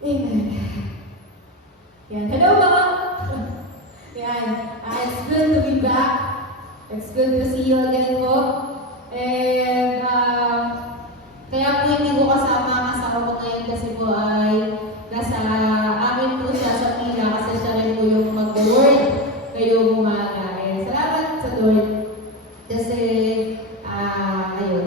Amen. Yan. Hello mga! Yan. It's good to be back. It's good to see you again po. And kaya po hindi ko kasama ang asawa ko ngayon kasi po ay nasa amin po siya sa pila kasi siya rin po yung mag-Lord ngayong umaga. And salamat sa Lord. Kasi, ayun.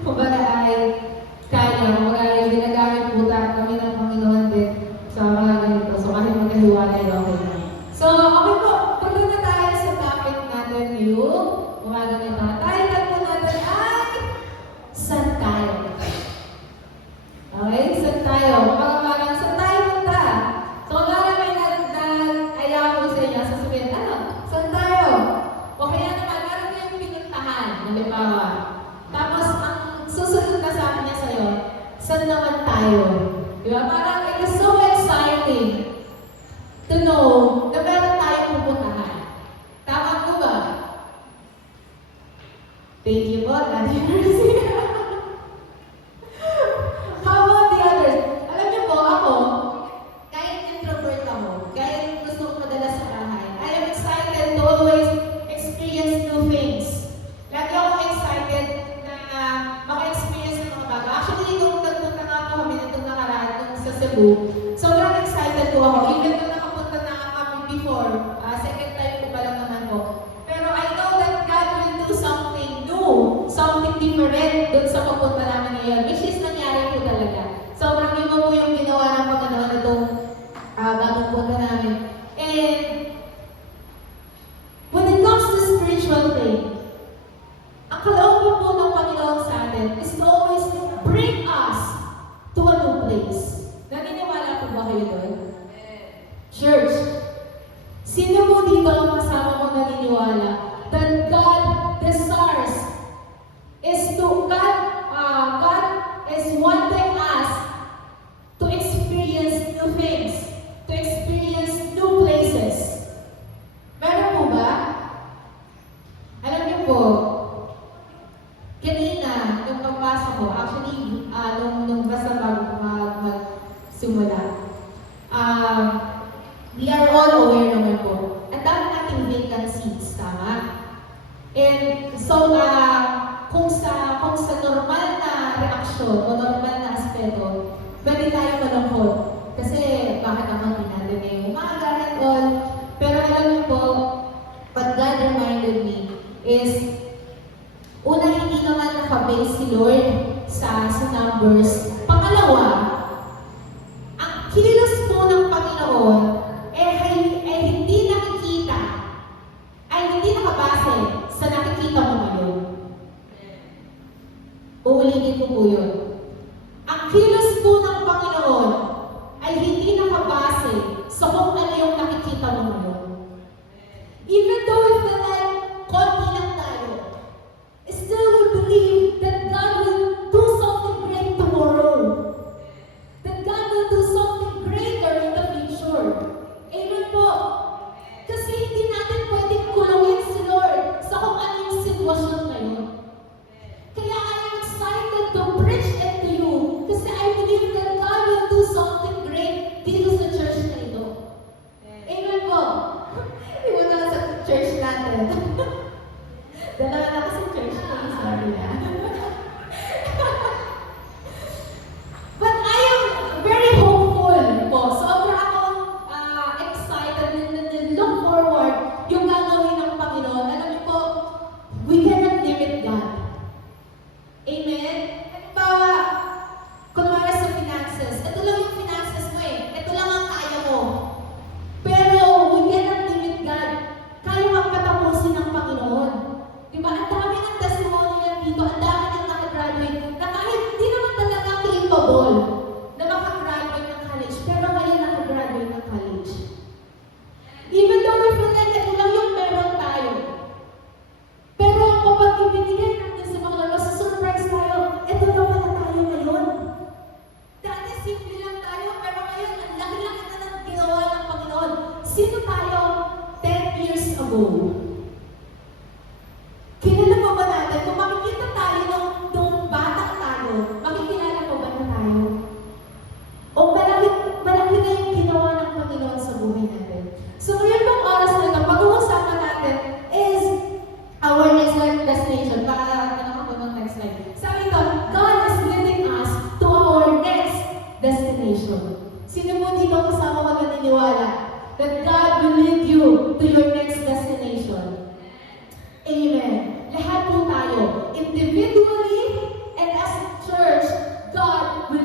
Kumbaga ay kaya, kumbaga ginagamit po kami ng Panginoon din sa mga ganito. So kahit magkahiwalay, okay na. So, okay po. Punta na tayo sa topic natin ngayong umaga nito. Title po natin ay Saan tayo? Okay? Saan tayo? Parang saan tayo punta? So, kung may ayaw ko sa inyo, sasabihin, saan tayo? O kaya naman, meron kayong pinuntahan, halimbawa. Tapos, ang susunod na sabi niya sa'yo, saan naman tayo? Diba? Parang it is so exciting to know na meron tayong pupuntahan. Tama po ba? Thank you po, Daddy Mercy. How about the others? Alam niyo po, ako, kahit introvert ako, kahit gusto ko madalas sa bahay, I am excited to always experience new things. Lagi ako excited na maka-experience ng mga bago. Actually, nung nagpunta nga po kami nitong nakaraan sa Cebu, sobrang excited po ako. Even nung nakapunta na kami before, second time ko pa lang naman po. Pero I know that God will do something new, something different dun sa papunta namin ngayon, which is nangyari po talaga. Sobrang iba po yung ginawa ng Panginoon na itong bagong punta namin. And when it comes to spiritual thing, ang kalooban po ng Panginoon sa atin is to always bring us to a new place. Naniniwala po ba kayo doon? Church, sino po dito ang kasama ko naniniwala that God desires is to God is wanting us to experience new things, to experience new places. Meron po ba? Alam niyo po, kanina, nung pagpasok ko, actually, nung basta magsimula, we are all aware naman po. Ang dami nating vacant seats, tama? And so, kung sa normal na reaksyon o normal na aspeto, pwede tayo malungkot. Kasi bakit naman din natin ngayong umaga and all. Pero alam niyo po, what God reminded me is, una, hindi naman nakabase si Lord sa numbers. Pangalawa, ang kilos po ng Panginoon ay hindi nakikita, ay hindi nakabase sa nakikita mo ngayon. Uulitin ko po yun. Ang kilos po ng Panginoon ay hindi nakabase sa kung ano yung nakikita mo ngayon. Even though we feel like konti lang tayo, still we believe that God will do something great tomorrow. That God will do something greater in the future. Amen po. Kasi hindi natin pwedeng kulawin si Lord sa kung ano yung sitwasyon ngayon. Kaya I am excited to preach it to you. Kasi I believe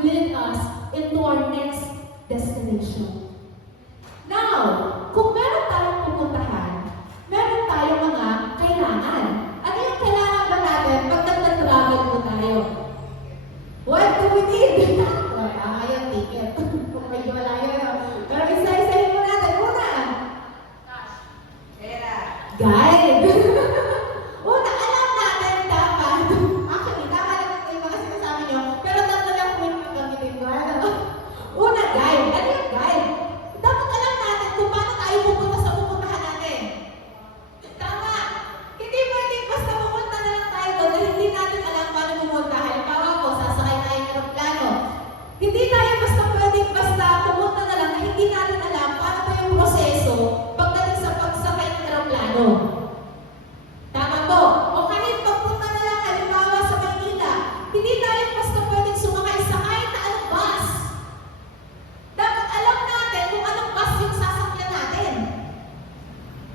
lead us into our next destination. Now, kung meron tayong pupuntahan, meron tayong mga kailangan. Ano yung kailangan ba natin pag nag-travel po tayo? What do we need? Yung ticket. Kung may wala yun. Pero isa-isahin mo natin. Una, guide. Una, alam natin dapat. Actually, tama lang ito yung mga sinasabi nyo. Pero tatlo lang po yung gagamitin ko. Una, guide. Ano yung guide? Dapat alam natin kung paano tayo pupunta sa pupuntahan natin. Tama. Hindi pwedeng basta pupunta na lang tayo doon dahil hindi natin alam paano pumunta. Halimbawa po, sasakay tayo ng aeroplano. Hindi tayo basta pwedeng basta pumunta na lang na hindi natin alam paano ba yung proseso pagdating sa pagsakay ng aeroplano. Tama po. O kahit pagpunta na lang halimbawa sa Maynila, hindi tayo basta pwedeng sumakay sa kahit na anong bus. Dapat alam natin kung anong bus yung sasakyan natin.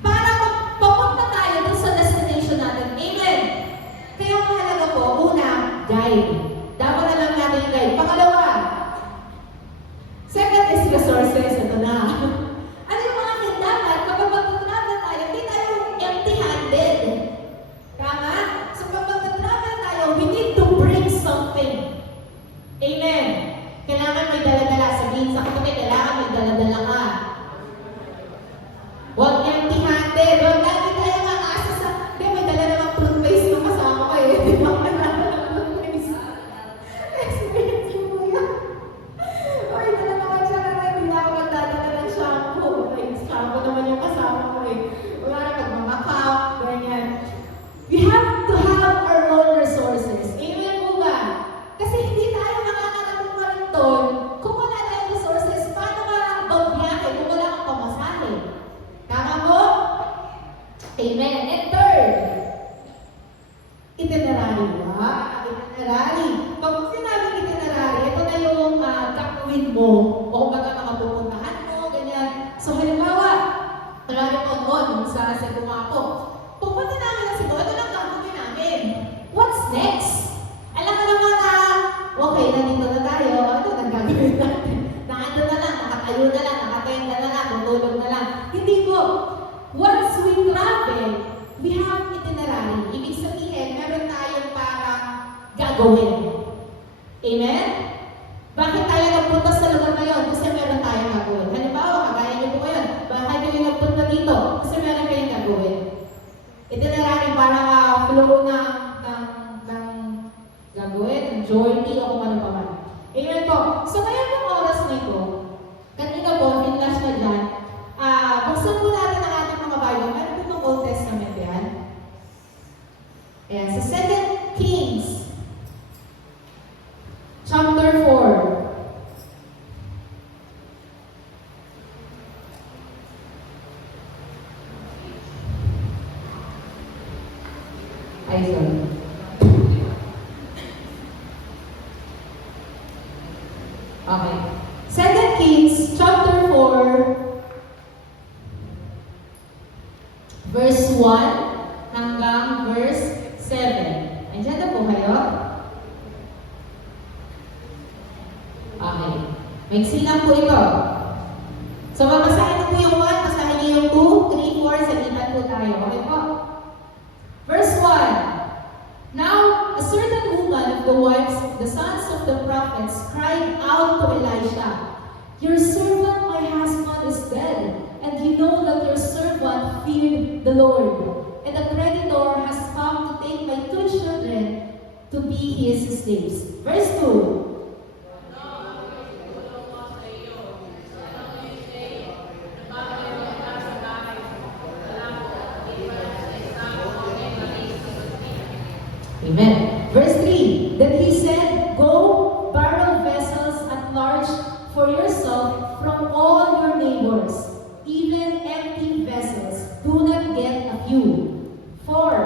Para papunta tayo dun sa destination natin. Amen. Kaya mahalaga po, una, guide. Dapat alam natin yung guide. Pangalawa, second is resources. Ito na. Ano yung mga kailangan kapag mag-travel tayo? Hindi tayo empty-handed. Tama? So kapag mag-travel tayo, we need to bring something. Amen. Kailangan may dala-dala. Sabihin sa kapatid, kailangan may dala-dala ka. Huwag empty-handed. Huwag lagi tayo makaasa sa, hindi, may dala namang toothpaste yung kasama ko eh. Di ba? Experience mo yan. Oy, dala naman siya na hindi na ako magdadala ng shampoo. Ay, shampoo naman yung kasama ko eh. Wala na magmamakap, ganyan. We have to have our own resources. Amen po ba? Kasi hindi tayo makakarating pa rin doon kung wala tayong resources. Paano ka magbiyahe kung wala kang pamasahe? Tama po? Amen. And third, itinerary. Itinerary. Pag sinabing itinerary, ito na yung gagawin mo o baga mga pupuntahan mo, ganyan. So halimbawa, marami po noon sa Segumapo. Pupunta namin na Cebu, ito lang gagawin namin. What's next? Alam mo naman na, okay, nandito na tayo, ano nang gagawin natin? Nakando na lang, nakatayo na lang, nakatenda na lang, natulog na lang. Hindi po. Once we travel, we have itinerary. Ibig sabihin, meron tayong parang gagawin. Amen? Bakit tayo nagpunta sa lugar na yun? Kasi meron tayong gagawin. Halimbawa, kagaya niyo po ngayon, bakit kayo nagpunta dito? Kasi meron kayong gagawin. Itinerary parang flow ng gagawin, ng journey o kung ano pa man. Amen po. So ngayon pong oras na ito, kanina po, finlash na dyan, buksan po natin ang ating mga Bible. Meron po itong Old Testament yan. Ayan, sa 2 Kings, chapter 4. Ay, sorry. Okay. 2 Kings, chapter 4, verse 1 hanggang verse 7. Andiyan na po kayo? Okay. Maiksi lang po ito. So, mabasahin na po yung 1, basahin niyo yung 2, 3, 4, sa lipat po tayo. Okay po? Verse 1. Now, a certain woman of the wives, the sons of the prophets, cried out to Elisha, "Your servant, my husband, is dead, and you know that your servant feared the Lord. And the creditor has come to take my 2 children to be his slaves." Verse 2. Amen. Verse 3. Then he said, "Go, borrow vessels at large for yourself from all your neighbors, even empty vessels. Do not get a few." 4.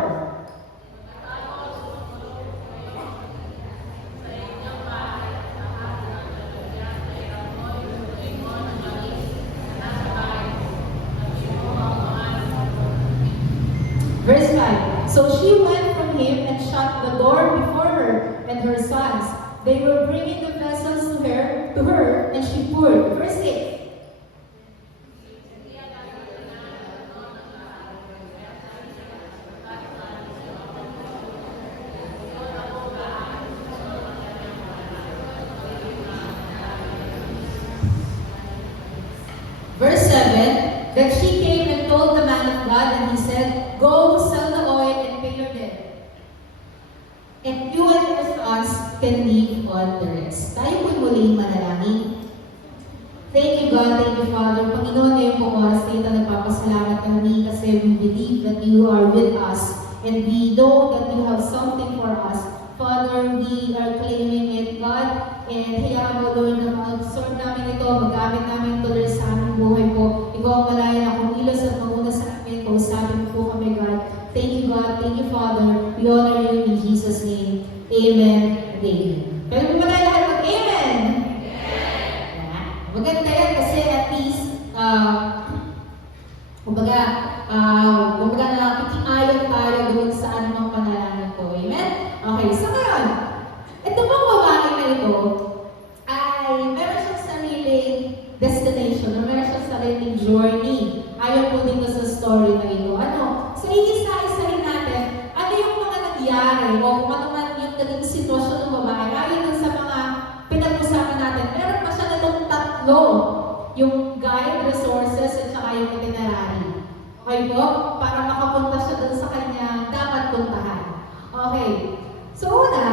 Verse 5. So she went from him and shut the door before her and her sons. They were bringing the vessels to to her, and she poured. Verse 6. Verse 7, that she came and told the man of God, and he said, go sell the oil and pay your debt. And you and your sons can live on the rest. Tayo po'y muling manalangin. Thank you God, thank you Father. Panginoon, ngayong pong oras dito, nagpapasalamat kami kasi we believe that you are with us and we know that you have something for us. Father, we are claiming it, God, and hayaan mo, Lord, na mag-absorb namin ito, magamit namin ito, Lord, sa aming buhay po. Ikaw ang malayan akong ilos at maguna sa amin, kausapin po kami, God. Thank you, God. Thank you, Father. We honor you in Jesus' name. Amen and amen. Pero kung malayan lahat mag amen? Amen. Maganda yan kasi at least, kumbaga nakikiayon tayo doon sa anumang panalangin ko. Amen? Okay, so ngayon, ito pong babae na ito ay meron siyang sariling destination, or meron siyang sariling journey. Ayon po dito sa story na ito. Ano? So, iisa-isahin natin, ano yung mga nangyari o kung ano man yung naging sitwasyon ng babae. Ayon dun sa mga pinag-usapan natin, meron pa siya nitong tatlo. Yung guide, resources, at saka yung itinerary. Okay po? Para makapunta siya dun sa kanya dapat puntahan. Okay. So, una,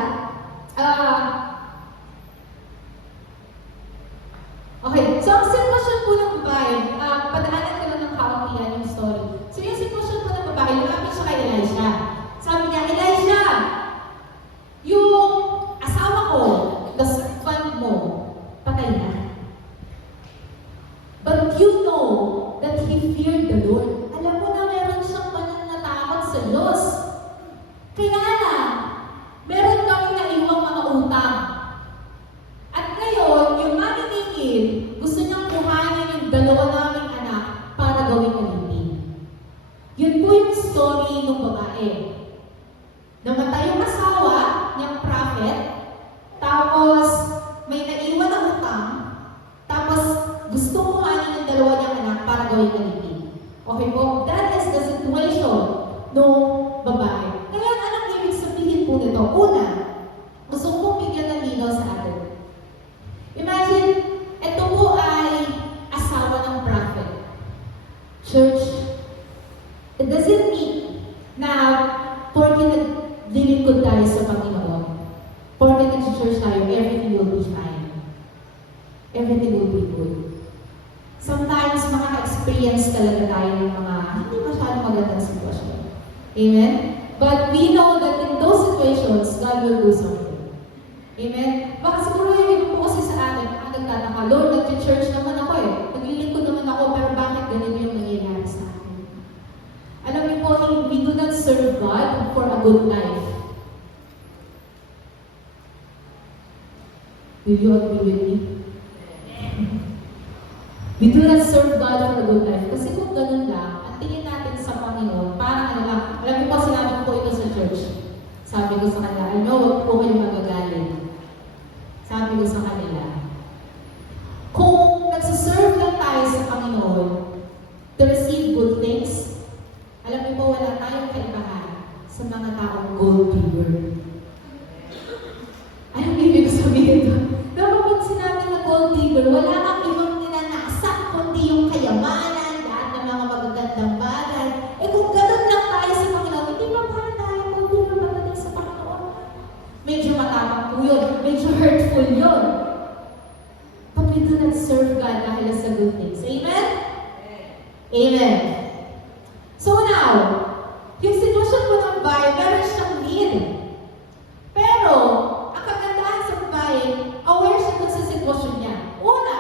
okay. So, ang sitwasyon po ng babae, padaanan ko lang ng kauntian yung story. So, yung sitwasyon po ng babae, lumapit siya kay Elisha. Sabi niya, Elisha, yung asawa ko, the servant mo, patay na. But you know that he feared the Lord. Alam mo na meron siyang pananatakot sa Diyos. Kaya lang, meron kami naiwang mga utang. At ngayon, yung maniningil, gusto niyang kuhanin yung dalawa naming anak para gawing alipin. Yun po yung story ng babae. Namatay yung asawa niyang prophet, tapos may naiwan na utang, tapos gusto kuhanin yung dalawa niyang anak para gawing alipin. Okay po? That is the situation ng babae. Kaya anong ibig sabihin po nito? Una, gusto kong bigyan ng linaw sa atin. Imagine, ito po ay asawa ng prophet. Church, it doesn't mean na porque naglilingkod tayo sa Panginoon, porque nag-church tayo, everything will be fine. Everything will be good. Sometimes, makaka-experience talaga tayo ng mga hindi masyadong magandang sitwasyon. Amen? But we know that in those situations, God will do something. Amen? Baka siguro yung iba po kasi sa atin, nagtataka, Lord, nag-church naman ako eh. Naglilingkod naman ako, pero bakit ganito yung nangyayari sa akin? Alam niyo po, we do not serve God for a good life. Will you agree with me? We do not serve God for a good life. Kasi kung ganun lang, at tingin natin sa Panginoon, parang ano lang, alam mo po, sinabi ko ito sa church. Sabi ko sa kanila, I know, huwag po kayo magagaling. Sabi ko sa kanila, kung nagsaserve lang tayo sa Panginoon to receive good things, alam mo po, wala tayong kaibahan sa mga taong gold digger. Anong ibig sabihin ito? Dapat pag sinabi na gold digger, wala kang ibang ninanasa, kundi yung kayamanan, lahat ng mga magagandang bagay. Eh kung ganun lang tayo sa Panginoon, hindi ba para tayo gold digger pagdating sa Panginoon? Medyo matapang po yun, medyo hurtful yun. But we do not serve God dahil sa good things. Amen? Amen. So now, yung sitwasyon mo ng babae, meron siyang need. Pero, ang kagandahan sa babae, aware siya dun sa sitwasyon niya. Una,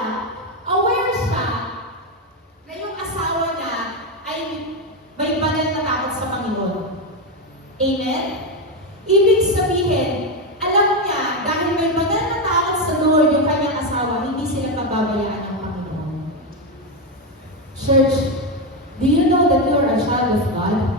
aware siya na yung asawa niya ay may banal na takot sa Panginoon. Amen? Ibig sabihin, alam niya, dahil may banal na takot sa Lord yung kanyang asawa, hindi sila pababayaan ng Panginoon. Church, do you know that you are a child of God?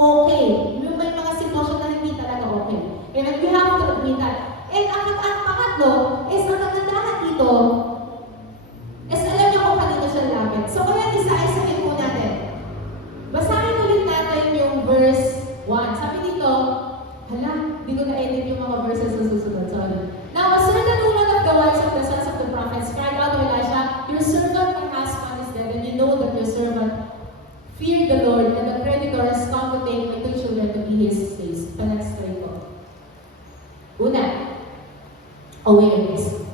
okay. May mga sitwasyon na hindi talaga okay. And we have to admit that. And ang pangatlo is ang kagandahan dito is alam niyo kung kanino siya lapit. So kaya isa-isahin po natin. Basahin ulit natin yung verse 1. Sabi dito, hala, hindi ko na-edit yung mga verses sa susunod. Sorry. Now, a certain woman of the wives of the sons of the prophets cried out to Elisha, your servant, my husband, is dead, and you know that your servant feared the Lord, and the creditor has come to take my 2 children to be his slaves. The next slide po. Una, awareness.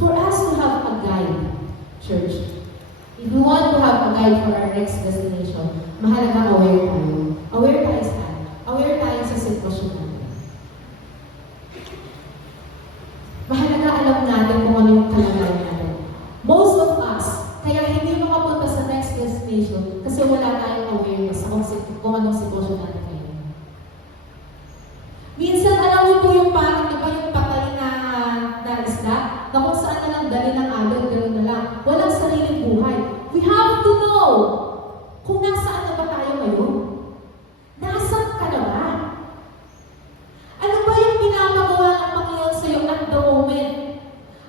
For us to have a guide, church, if we want to have a guide for our next destination, mahalaga aware tayo. Aware tayo saan? Aware tayo sa sitwasyon natin. Mahalaga alam natin kung ano yung kalagayan natin. Most of us, kaya hindi makapunta sa next destination kasi wala tayong awareness kung anong sitwasyon natin ngayon. Minsan, alam mo po yung parang, di ba yung patay na isda, na kung saan na lang dali ng alon, gano'n na lang. Walang sariling buhay. We have to know kung nasaan na ba tayo ngayon. Nasaan ka na ba? Ano ba yung pinapagawa ng Panginoon sa'yo at the moment?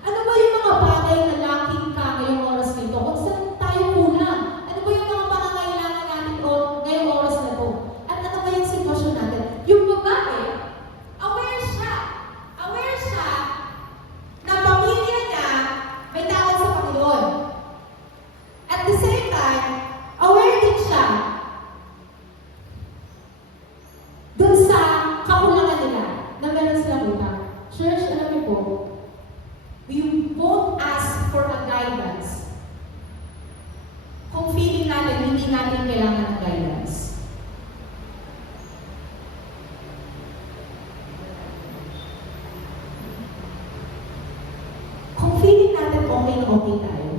Ano ba yung mga bagay na lacking ka ngayong oras nito? Kung saan tayo kulang? Ano ba yung mga pangangailangan natin ngayong oras na to? At ano ba yung sitwasyon natin? Yung babae, aware siya na pamilya niya may tawag sa Panginoon. At the same time, aware din siya dun sa kakulangan nila na meron silang utang. Church, alam niyo po, we won't ask for a guidance kung feeling natin hindi natin kailangan ng guidance. Kung feeling natin okay na okay tayo,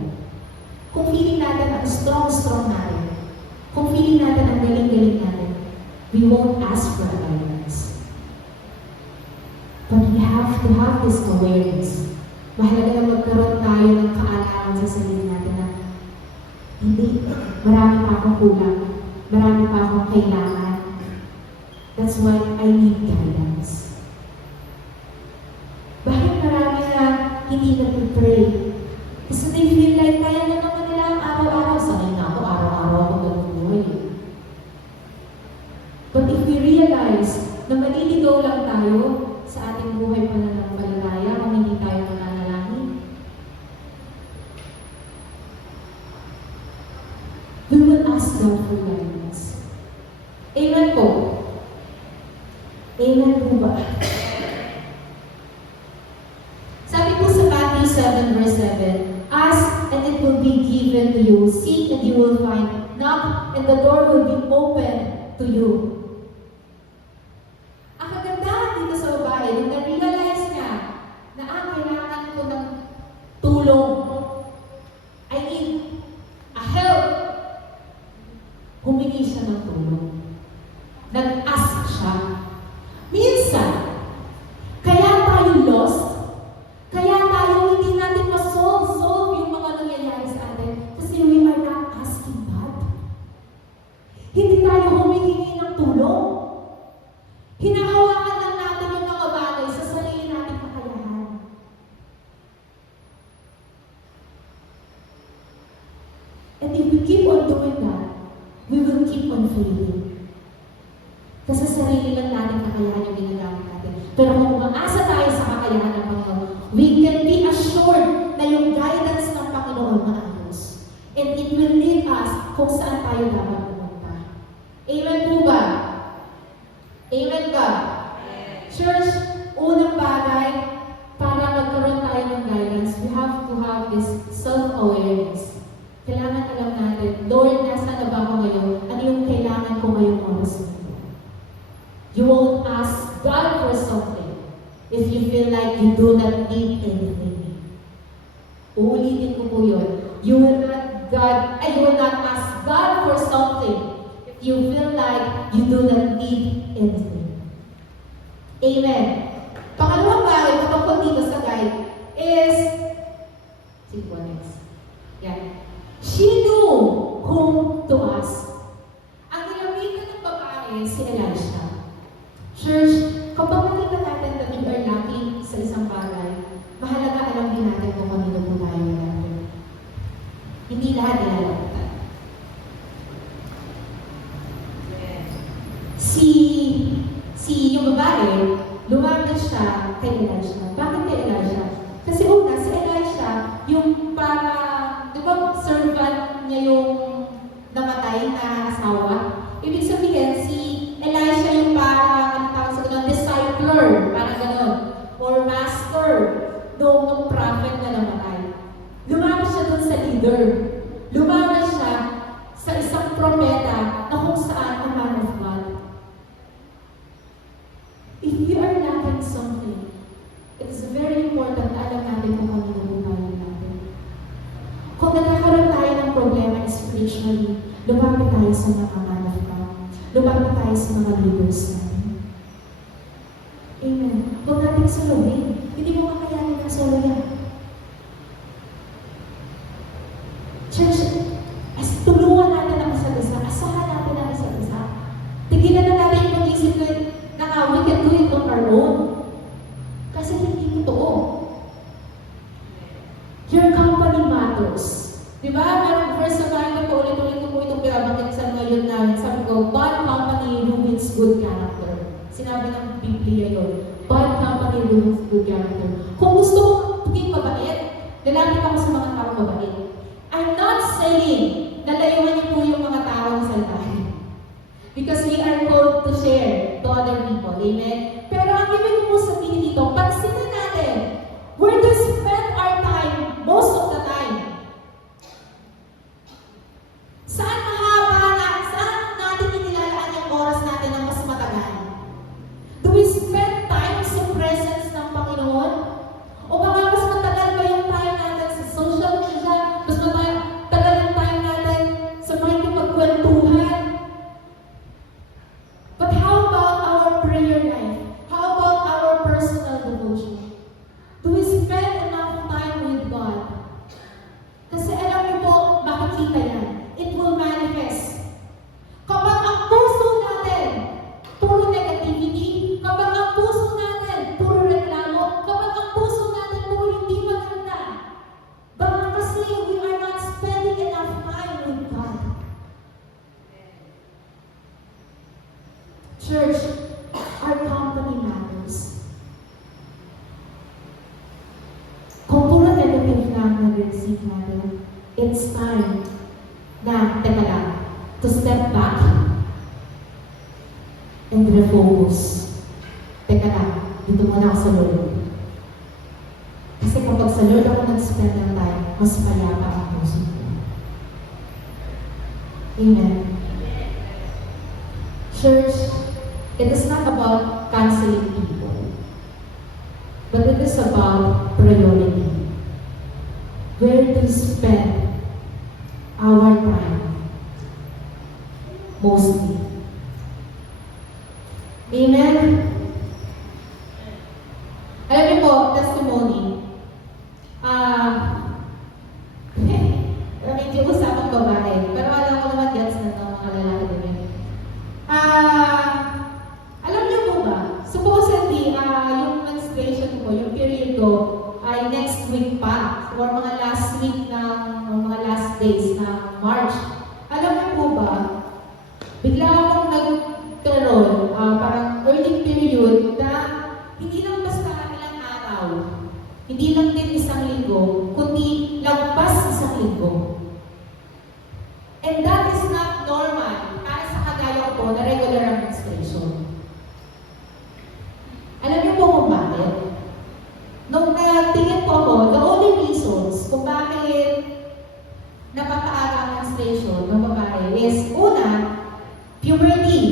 kung feeling natin ang strong natin, kung feeling natin ang galing natin, we won't ask for guidance. But we have to have this awareness. Mahalaga na magkaroon tayo ng kaalaman sa sarili natin na hindi, marami pa akong kulang, marami pa akong kailangan. That's why I need guidance. Bakit marami na hindi nag-pray? Kasi they feel like kaya na naman nila ang araw-araw. Sanay na ako, araw-araw ako nag-buhay. But if we realize na maliligaw lang tayo sa ating buhay pananampalataya kung hindi tayo mananalangin, we will ask God for guidance. Amen po. Amen po ba? Sabi po sa Matthew 7 verse 7, ask and it will be given to you. Seek and you will find. Knock and the door will be open to you. Ang kagandahan dito sa babae, nung na-realize niya na kailangan ko ng tulong. I need a help. Humingi siya ng tulong. Nag-ask siya. Minsan, kaya tayo lost, kaya tayo hindi natin ma-solve yung mga nangyayari sa atin kasi we are not asking God. Hindi tayo humihingi ng tulong. Hinahawakan lang natin yung mga bagay sa sarili nating kakayahan. And if we keep on doing that, we will keep on failing. Kasi sarili lang natin kakayahan yung ginagamit natin. Pero kung umaasa tayo sa kakayahan ng Panginoon, we can be assured na yung guidance ng Panginoon maayos. And it will lead us kung saan tayo dapat pumunta. Amen po ba? Amen ba? Church, unang bagay, para magkaroon tayo ng guidance, we have to have this self-awareness. Kailangan alam natin, Lord, nasa na ba ako ngayon? Ano yung kailangan ko ngayong oras nito? You won't ask God for something if you feel like you do not need anything. Uulitin ko po yun. You will not ask God for something if you feel like you do not need anything. Amen. Pangalawang bagay, kapag dito sa guide, is, sige po, next. Yan. She knew whom to ask. Ang ginamitan ng is si Elisha. Church, kapag nakita natin that we are lacking sa isang bagay, mahalaga alam din natin kung kanino po tayo natin. Hindi lahat nilalapitan. Si yung babae, lumapit siya kay Elisha. Bakit kay Elisha? Kasi una, si Elisha, yung para, di ba, servant niya yung namatay na asawa. Ibig sabihin, si Elisha yung para, ano tawag sa ganun, discipler, parang ganun, or master, nung prophet na namatay. Lumapit siya dun sa leader. Lumapit siya sa isang propeta na kung saan a man of God. If we are lacking something, it's very important na alam natin kung ano yung tayo natin. Kung nagkakaroon tayo ng problema spiritually, lumapit tayo sa mga man of God. Lumapit tayo sa mga leaders natin. Amen. Huwag natin solohin. Hindi mo kakayanin ang solo yan. Church, tulungan natin ang isa't isa. Asahan natin ang isa't isa. Tigilan na natin yung pag-isip na we can do it on our own. Kasi hindi totoo. Your company matters. Diba? Parang first sa bahay ko, ulit-ulit ko itong pinabanggit sa ngayon namin. Sabi ko, bad company ruins good character. Sinabi ng Biblia yun. Bad company ruins good character. Kung gusto mong maging mabait, lalapit ako sa mga tao mabait. I'm not saying na layuan niyo po yung mga tao sa salbahe. Because we are called to share to other people. Amen? Pero ang ibig ko po sabihin dito, pansinin natin, where do we spend our time most of the time? Saan mahaba na, saan natin inilalaan yung oras natin ng mas matagal? Do we spend time sa presence ng Panginoon? O baka mas matagal ba yung time natin sa social media? Mas matagal yung time natin sa makikipagkwentuhan? But how about our prayer life? How about our personal devotion? Do we spend enough time with God? Kasi alam niyo po, makikita yan. It will manifest. Kapag ang puso natin, puro negativity, kapag ang puso natin, puro reklamo, kapag ang puso natin, puro hindi maganda, baka kasi we are not spending enough time with God. Church, our company matters. Kung puro negative lang nag-receive natin, it's time na, teka lang, to step back and refocus. Teka lang, dito muna ako sa Lord. Kasi kapag sa Lord ako nag-spend ng time, mas payapa ang puso ko. Amen. Church, it is not about canceling people, but it is about priority. Where do we spend our time mostly? Amen? Alam niyo po, testimony. Medyo usapang babae, pero alam ko naman gets na ng mga lalaki din. Alam niyo po ba, supposedly, yung menstruation ko, yung period ko, ay next week pa, or mga last week ng mga last days ng March. Alam niyo po ba, bigla akong nagkaroon, parang early period na hindi lang basta ilang araw, hindi lang din isang linggo, kundi lagpas isang linggo. And that is not normal para sa kagaya ko na regular ang menstruation. Alam niyo po kung bakit? Nung nagtingin po ako, the only reasons kung bakit napapaaga ang menstruation ng babae is, una, puberty.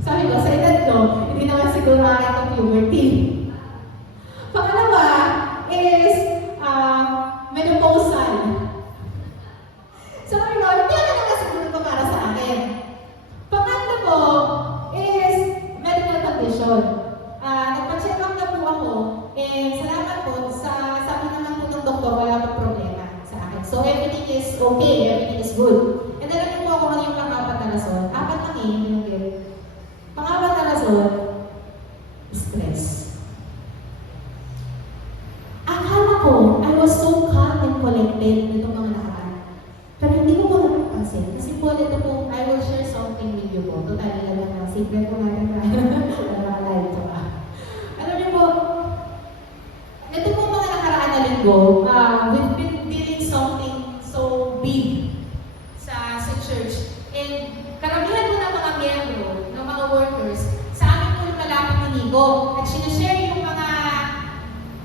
Sabi ko, sa edad ko, hindi naman siguro akin ang puberty. Pangalawa is menopausal. Sabi ko, hindi naman siguro ito para sa akin. Pangatlo po is medical condition. Nagpa-check up na po ako, and salamat po sa sabi naman po ng doktor, wala pong problema sa akin. So everything is okay, everything is good. And alam niyo po ako ano yung mga apat na rason. Apat na yung gift. Pang-apat na rason, stress. Akala ko, I was so calm and collected nitong mga nakaraan. Pero hindi ko po napapansin. Kasi po, ito po, I will share something with you po. Totally naman na, secret ko natin na. Live ko ba? Alam niyo po, ito po mga nakaraan na linggo, we've been dealing something so big sa church. And karamihan po ng mga miyembro, ng mga workers, sa amin po yung malapit niligo. At sinashare yung mga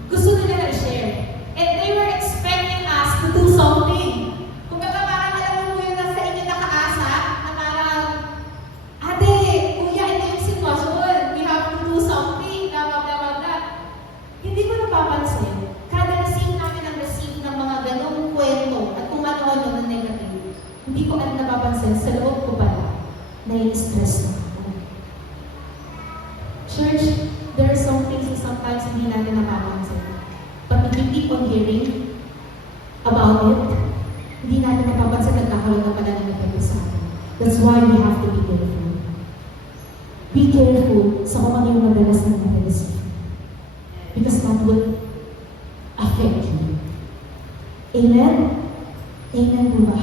gusto nila na share. And they were expecting us to do something. Kung baga parang alam mo po yung nasa inyo nakaasa, na parang, ate, kuya, ito yung sitwasyon. We have to do something, blah, blah, blah, blah, blah. Hindi ko napapansin. Kada receive namin ang receive ng mga ganong kwento at kung ano-ano na negative, hindi ko at napapansin sa loob ko pala na-stress na ako. Church, there are some things that sometimes hindi natin napapansin. But if we keep on hearing about it, hindi natin napapansin na nagkakaroon na pala ng epekto sa atin. That's why we have to be careful. Be careful sa kung ano yung madalas na natin-receive. Because that will affect you. Amen? Amen po ba?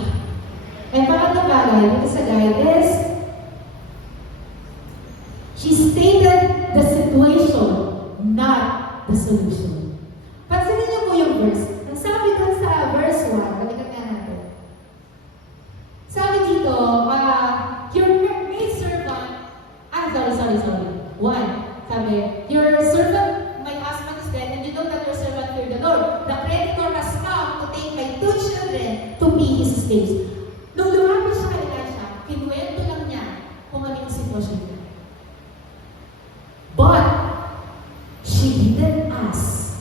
And pangatlong bagay dito sa guide is, she stated the situation, not the solution. Pansinin niyo po yung verse. Ang sabi doon sa verse 1, balikan nga natin. Sabi dito, your maid servant, sorry. 1, sabi, your servant, my husband is dead, and you know that your servant feared the Lord. The creditor has come to take my 2 children to pay his estates. Nung lumapit siya kay Elisha, kinuwento lang niya kung ano yung sitwasyon niya. But, she didn't ask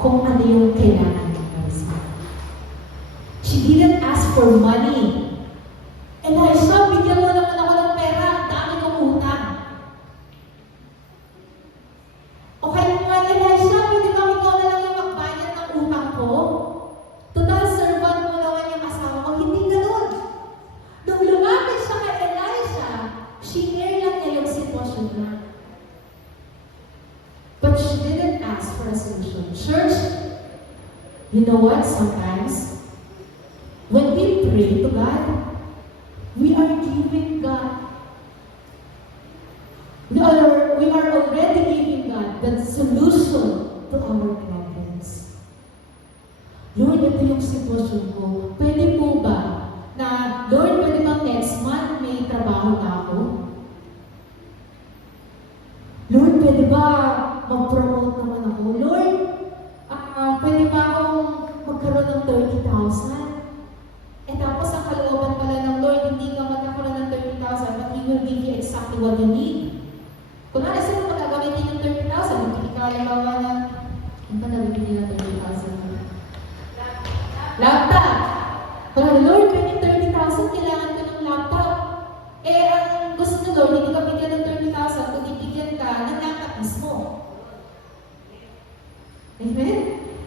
kung ano yung kailangan niya para sa akin. She didn't ask for money. Elisha, bigyan mo naman ako ng pera, dami kong utang. O kaya naman, Elisha, pwede ba ikaw na lang yung magbayad ng utang ko? Total servant mo naman yung asawa ko. Hindi ganun. Nung lumapit siya kay Elisha, share lang niya yung sitwasyon niya. But she didn't ask for a solution. Church, you know what? Sometimes, when we pray to God, we are giving God. We are already giving God the solution to our problems. Lord, ito yung sitwasyon ko. Pwede po ba na, Lord, pwede bang next month may trabaho na ako? Lord, pwede ba mag-promote naman ako? Lord, pwede ba akong magkaroon ng 30,000? Eh tapos ang kalooban pala ng Lord, hindi ka magkakaroon ng 30,000, but He will give you exactly what you need. Kung na, saan mo magagamitin yung 30,000? Hindi ka halimbawa na, ano ba nabibili ng 30,000? Laptop! Kung Lord, pwede 30,000, kailangan ko ng laptop. Eh, ang gusto ng Lord, hindi ka bigyan ng 30,000, kung ibigyan ka ng laptop mismo. Amen?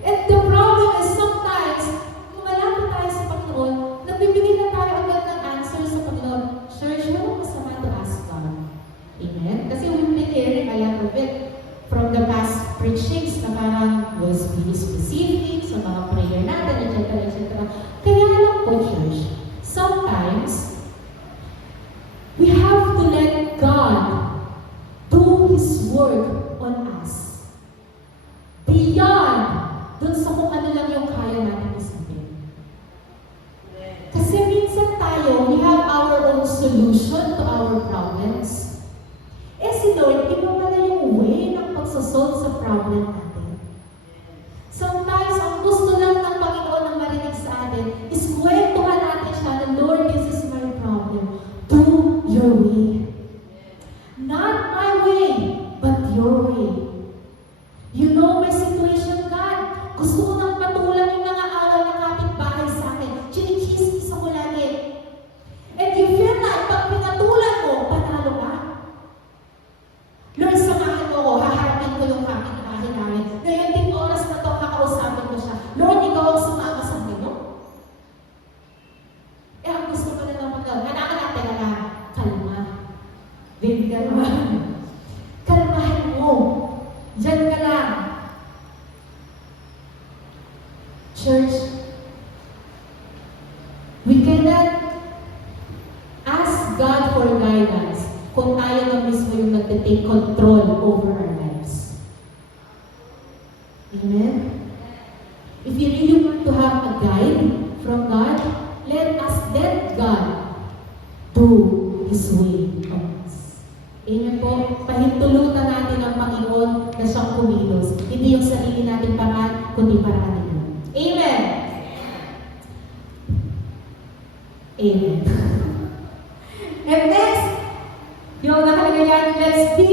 And the problem is sometimes, kung malapit tayo sa Panginoon, nagbibigay na tayo agad ng answer sa Panginoon. Church, walang masama to ask God. Amen? Kasi we've been hearing a lot of it from the past preaching. for guidance kung tayo na mismo yung nag-take control over our lives. Amen? If you really want to have a guide from God, let God do His way of us. Amen po? Pahintulutan natin ang Panginoon na siyang kumilos. Hindi yung sarili natin paraan, kundi paraan niya. Amen! Amen. And next, yung nakalagay yan, let's be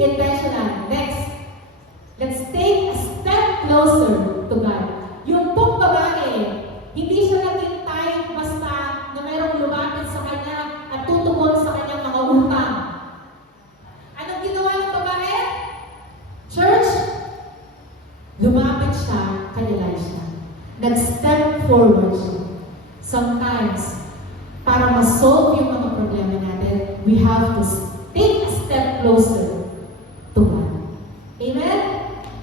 intentional. Next, let's take a step closer to God. Yung pong babae, hindi siya naghintay basta na mayroong lumapit sa kanya at tutugon sa kanyang mga utang. Anong ginawa ng babae? Church, lumapit siya kay Elisha. Nag-step forward siya. Sometimes, para ma-solve yung mga problema natin, we have to take a step closer to God. Amen?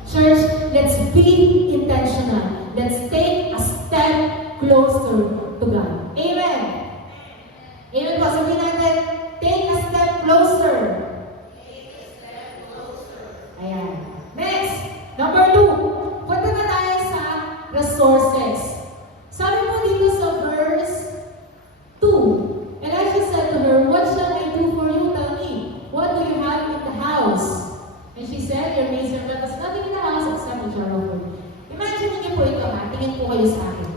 Church, let's be intentional. Let's take a step closer to God. Amen? Amen po. Sabihin natin, take a step closer. Take a step closer. Ayan. Next, number 2. Punta na tayo sa resources. Sabi mo dito sa verse 2, Elisha said to her, "What shall I do for you? Tell me. What do you have in the house?" And she said, "Your maidservant has nothing in the house except a jar of oil." Imagine niyo po ito ha. Tingin po kayo sa akin.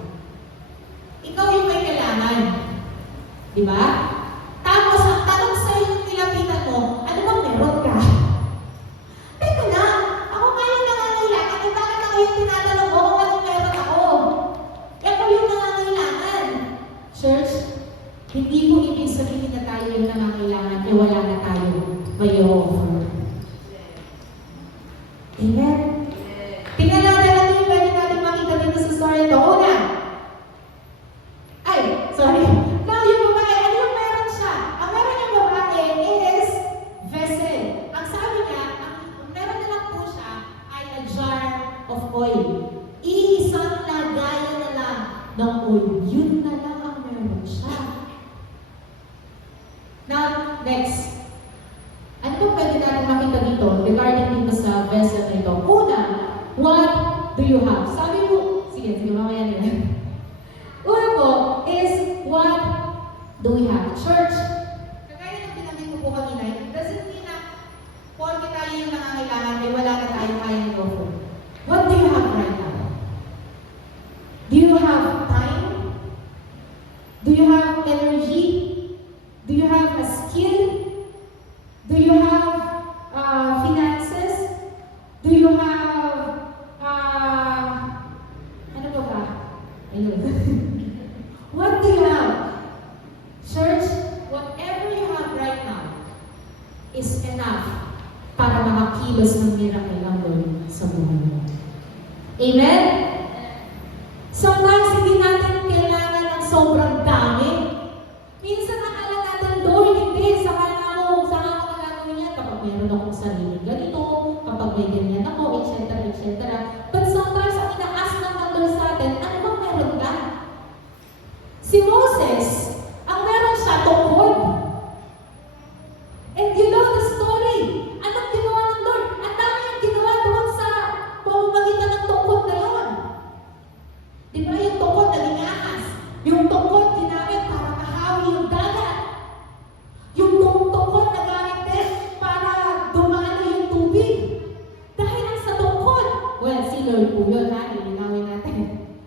Ikaw yung may kailangan. Di ba? Tapos, ang tanong sa'yo yung nilapitan mo, ano bang meron ka? Teka na, ako nga yung nangangailangan. Eh, bakit ako yung tinatanong mo kung ano meron ako? Ako yung nangangailangan. Church, hindi po ibig sabihin na tayo yung nangangailangan, eh wala na tayo may offer. Amen? Tingnan natin yung pwede natin makita dito sa story ito. Una, now yung babae, ano yung meron siya? Ang meron yung babae is vessel. Ang sabi niya, ang meron na lang po siya ay a jar of oil. Iisang lagayan na lang ng oil. Yun na lang ang meron siya. Now, next. Ano po pwede natin makita dito regarding dito sa vessel na ito? Una, what do you have? Sabi mo, sige, mamaya nila. Una po is, what do we have? Church, kagaya ng pinamit ko po kanina, it doesn't mean na porke tayo yung nangangailangan, ay wala na tayo kayang offer. What do you have right now? Do you have time? Do you have energy? Do you have a skill? Do you have finances? Do you have, ano ba? Ayun. What do you have? Church, whatever you have right now is enough para makakilos ng miracle ng Lord sa buhay mo. Amen? Sometimes hindi natin kailangan ng sobrang dami. Minsan nakala natin, Lord, hindi, saka ako gagawin yan kapag meron akong sarili ganito, kapag may ganyan ako, etc., etc. But sometimes, ang ina-ask ng Lord sa atin, ano bang meron ka? Si Moses, ang meron siya, tungkod. And you know the story. Anong ginawa ng Lord? Ang dami yung ginawa doon sa pamamagitan ng tungkod na yun. Di ba yung tungkod na linahas? Yung tungkod ginamit para kahawi yung dagat. Yung tungkod na gamit din para dumalo yung tubig. Dahil lang sa tungkod. Well, si Lord po yun, ha? Ilinawin natin.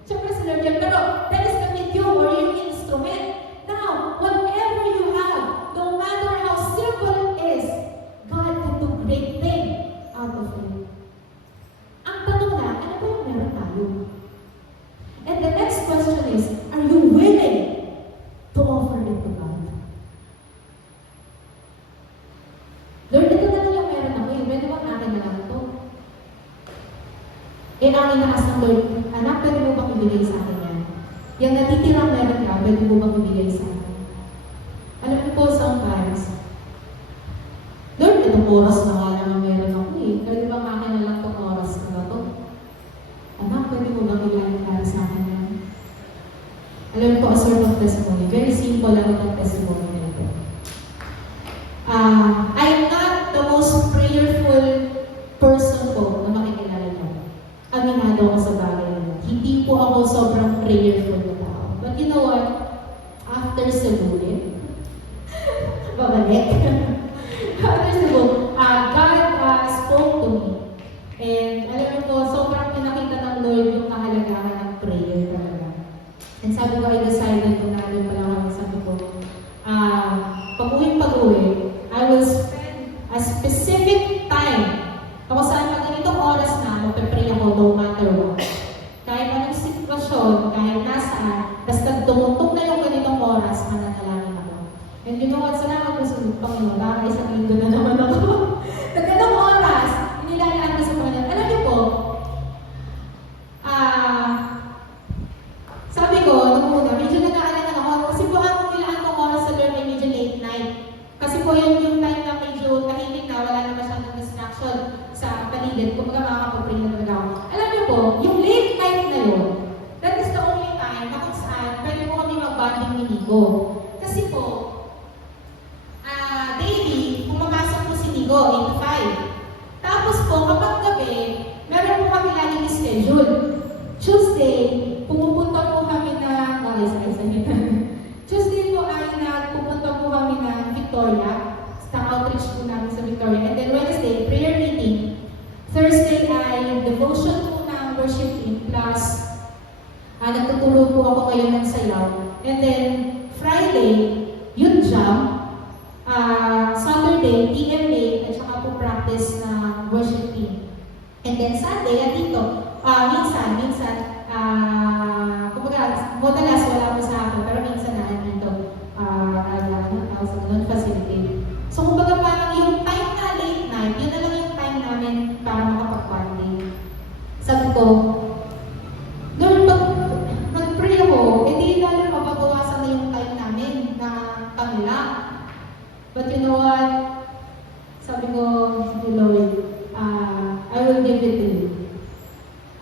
Siyempre si Lord yun. Pero that is the medium or yung instrument. Now, whatever you have, no matter how simple it is, God can do great thing out of it. Ang tanong na, ano ba yung meron tayo? And the next question is, are you willing to offer it to God? Lord, ito na lang yung meron ako. Pwede bang akin na lang ito? Ang inaas ng Lord, anak, pwede mo bang ibigay sa akin yan? Yung natitirang meron ka, pwede mo bang ibigay sa akin? Alam niyo po, sometimes, Lord, itong oras na nga lang ang meron ako eh. Pwede bang akin na lang itong oras na to? Anak, pwede mo bang ibigay para sa akin yan? Alam niyo po, a sort of testimony. Very simple lang itong testimony na ito. I'm not the most prayerful person po na makikilala niyo. Aminado ako sa bagay na yun. Hindi po ako sobrang prayerful na tao. But you know what? After Cebu, babalik. After Cebu, God spoke to me. And alam mo po, sobrang pinakita ng Lord yung kahalagahan ng prayer talaga. And sabi ko, I decided kung natin pala kami, sabi ko, pag-uwi, I will spend a specific time. Kung saan pag ganitong oras na, magpe-pray ako no matter what. Kahit anong sitwasyon, kahit nasaan, basta tumutok na yung ganitong oras, mananalangin ako. And you know what, salamat ko sa Panginoon, baka isang linggo na naman ako. Pag ganitong oras, inilalaan ko sa Panginoon. Alam niyo po, sabi ko, nung una, medyo nag-aalangan ako, kasi po ang nilaan kong oras sa Lord ay medyo late night. Kasi po yung time na medyo tahimik na, wala na masyadong distraction sa paligid, kung makakapag-pray na talaga ako. Alam niyo po, yung late night na yun, that is the only time na kung saan pwede po kami mag-bonding ni Nico. Kasi po, daily, pumapasok po si Nico, 8 to 5. Tapos po, kapag gabi, meron po kami laging schedule. Tuesday, pumupunta po kami na, Tuesday po ay pupunta po kami na Victoria, sa outreach po namin sa Victoria. And then Wednesday, prayer meeting. Thursday ay devotion po ng worship team, plus nagtuturo po ako ngayon ng sayaw. And then Friday, youth jam. Saturday, PMA, at saka po practice na worship team. And then Sunday, dito, minsan, kumbaga, madalas wala po sa akin, pero minsan na dito, facility. So, kumbaga parang yung time na late night, yun na lang yung time namin para makapag-bonding. Sabi ko, Lord, mag-pray ako, hindi lalo mababawasan na yung time namin na kami lang. But you know what? Sabi ko, Lord, I will give it to you.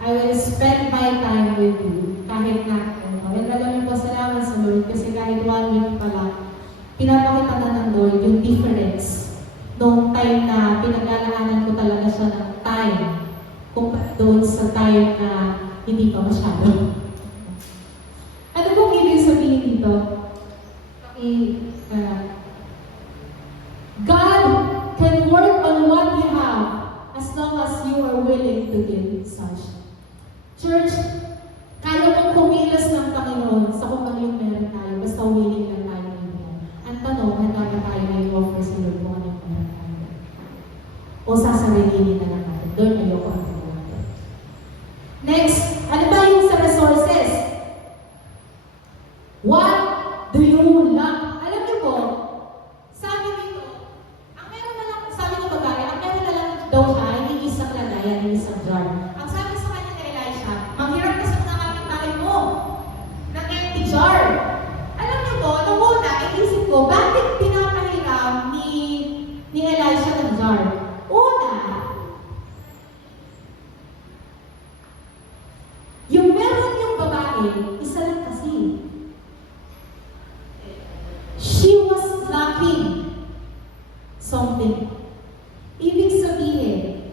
I will spend my time with you. Kahit na, and alam niyo po, salamat sa Lord, kasi kahit 1 week pa lang, pinapakita na ng Lord yung difference noong time na pinaglalaanan ko talaga siya ng time kumpara doon sa time na hindi pa masyado. Ano pong ibig sabihin dito? God can work on what you have as long as you are willing to give such. Church, kaya mong kumilos ng Panginoon sa kung ano yung meron tayo, basta willing lang tayo ngayon. Ang tanong, handa ba tayo na i-offer sa Lord kung ano yung meron tayo? O sasarilinin na lang natin? Lord, ayoko ang Panginoon. Next, ano ba yung sa resources? What do you lack? Alam niyo po, sabi dito, ang meron na lang, sabi ng babae, ang meron na lang daw siya, hindi isang lagayan, hindi isang jar. Ang sabi sa kanya ni Elisha, manghirap kasi ng aking tayo mo, ng empty jar. Alam niyo po, nung una, iisip ko, bakit pinapahiram ni Elisha ng jar? Una, yung meron yung babae, isa lang kasi. She was lacking something. Ibig sabihin,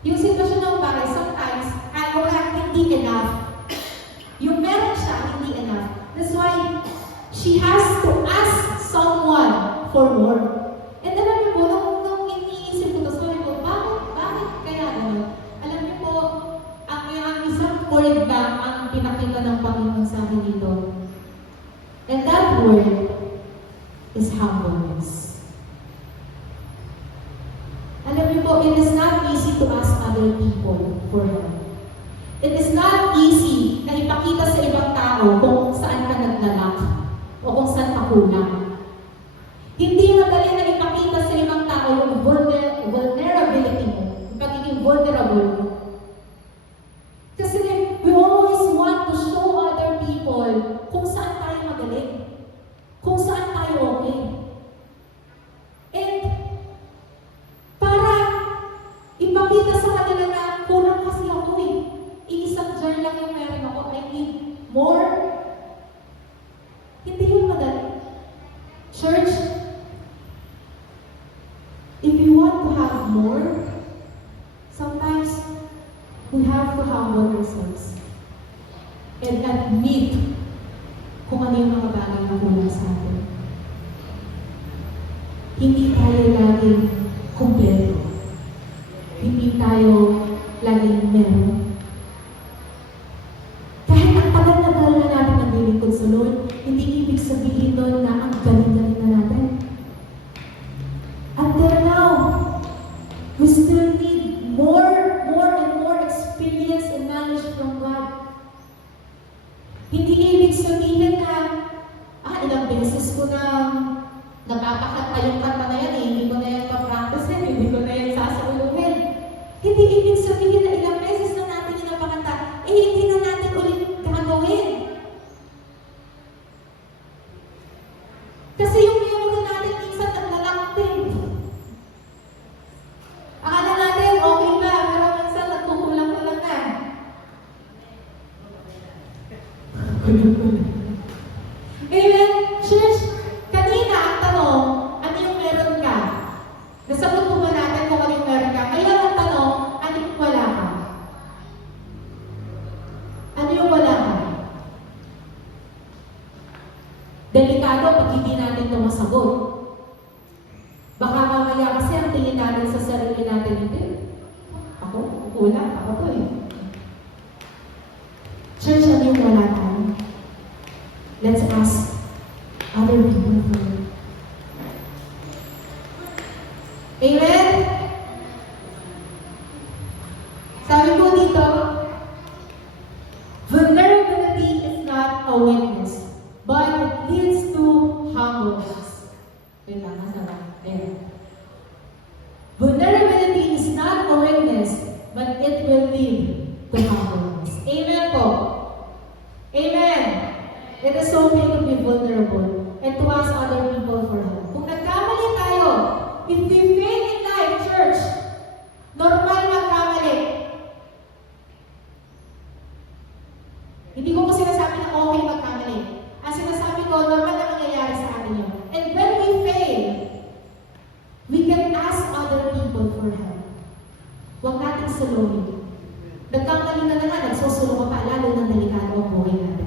yung sitwasyon ng babae, sometimes, hindi enough. Yung meron siya, hindi enough. That's why she has to ask someone for more. And alam niyo po, nung iniisip ko, sabi ko, bakit kaya gano'n? Alam niyo po, ang isang word lang ang pinakita ng Panginoon sa akin dito. And that word is humbleness. Alam niyo po, it is not easy to ask other people for help. It is not easy na ipakita sa ibang tao kung saan ka naglalak o kung saan ka kulang. Hindi madali na ipakita sa ibang tao yung vulnerability mo, yung pagiging vulnerable mo. Kasi we always want to show other people kung saan tayo magaling, kung saan tayo okay. And para ipakita sa kanila na kulang kasi ako iisang jar lang yung meron ako, I need more. Hindi yung madali. If we want to have more, sometimes we have to humble ourselves and admit kung ano yung mga bagay na kulang sa atin. Hindi tayo laging kumpleto. Hindi tayo laging meron. Kahit ang tagal na natin naglilingkod sa Lord, hindi ibig sabihin doon na ang galing-galing na natin. Until now, we still need more and more experience and knowledge from God. Hindi ibig sabihin na, ilang beses ko na napapakanta yung kanta na yan, hindi ko na yan pa-practice hindi ko na yan sasauluhin. Hindi ibig sabihin na ilang beses na natin yung napakanta, hindi na natin ulit gagawin. Kasi yung memory natin minsan naglalakting. Akala natin okay na, pero minsan nagkukulang-kulang na. Amen? Church, kanina ang tanong, ano yung meron ka? Nasagot po ba natin kung ano yung meron ka? Ngayon ang tanong, ano yung wala ka? Ano yung wala ka? Delikado pag hindi natin ito masagot. Baka mamaya kasi ang tingin natin sa sarili natin, hindi. Ako? Kulang. Ako to eh. Church, ano yung wala tayo? Let's ask other people for it. Amen? Sabi ko dito, vulnerability is not a weakness, but it leads to humbleness. Wait lang, nasa ba? Ayan. Vulnerability is not a weakness, but it will lead to humbleness. Amen po. Amen. It is okay to be vulnerable and to ask other people for help. Kung nagkamali tayo, if we fail in life, church, normal magkamali. Hindi ko po sinasabi na okay magkamali. Ang sinasabi ko, normal na mangyayari sa atin yun. And when we fail, we can ask other people for help. Huwag natin suluhin. Nagkamali na naman, nagsusulo ka pa, lalo ng delikado ang buhay natin.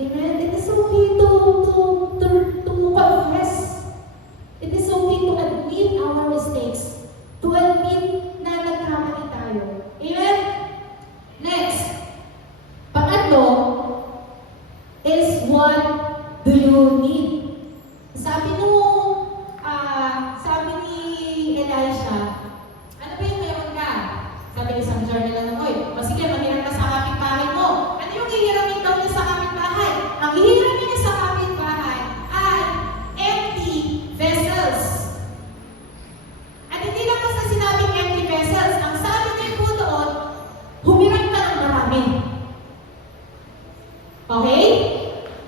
Amen? It is okay to confess. It is okay to admit our mistakes. To admit na nagkamali tayo. Amen? Next. Pangatlo is what do you need? Sabi ni Elisha, ano ba yung meron ka? Sabi ni isang journal na o sige, mahirap ka sa kapitbahay mo. Ano yung hihiramin daw niya sa kapitbahay? Ang hihiramin niya sa kapitbahay ay empty vessels. At hindi lang basta sinabing empty vessels. Ang sabi niya po doon, humirap ka ng marami. Okay?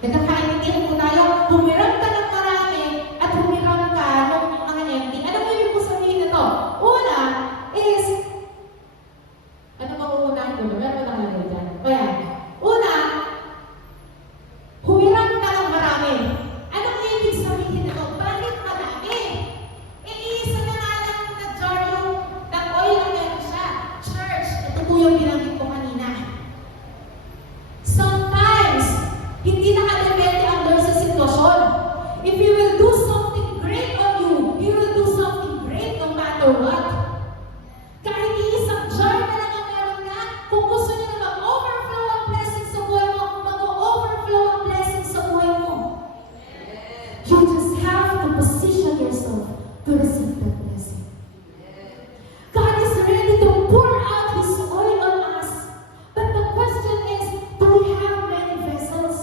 Nagkakaintindihan po tayo, humirap ka ng marami at humirap ka ng mga empty. Ano mo yung po sabihin nito? Una is, ano ba uunahin ko? Meron ba nakalagay dyan? O yan. Una, humirap ka ng marami. Ano mo ibig sabihin nito? Bakit marami? Isa na nga lang na jar yung ng oil na meron siya. Church, ito po yung binanggit ko kanina. Sometimes, hindi nakadepende ang Lord sa sitwasyon. If He will do something great on you, He will do something great no matter what. Kahit isang jar na lang ang meron ka, kung gusto niyo na mag-overflow ang blessing sa buhay mo, mag-overflow ang blessing sa buhay mo. You just have to position yourself to receive that blessing. God is ready to pour out His oil on us. But the question is, do we have many vessels?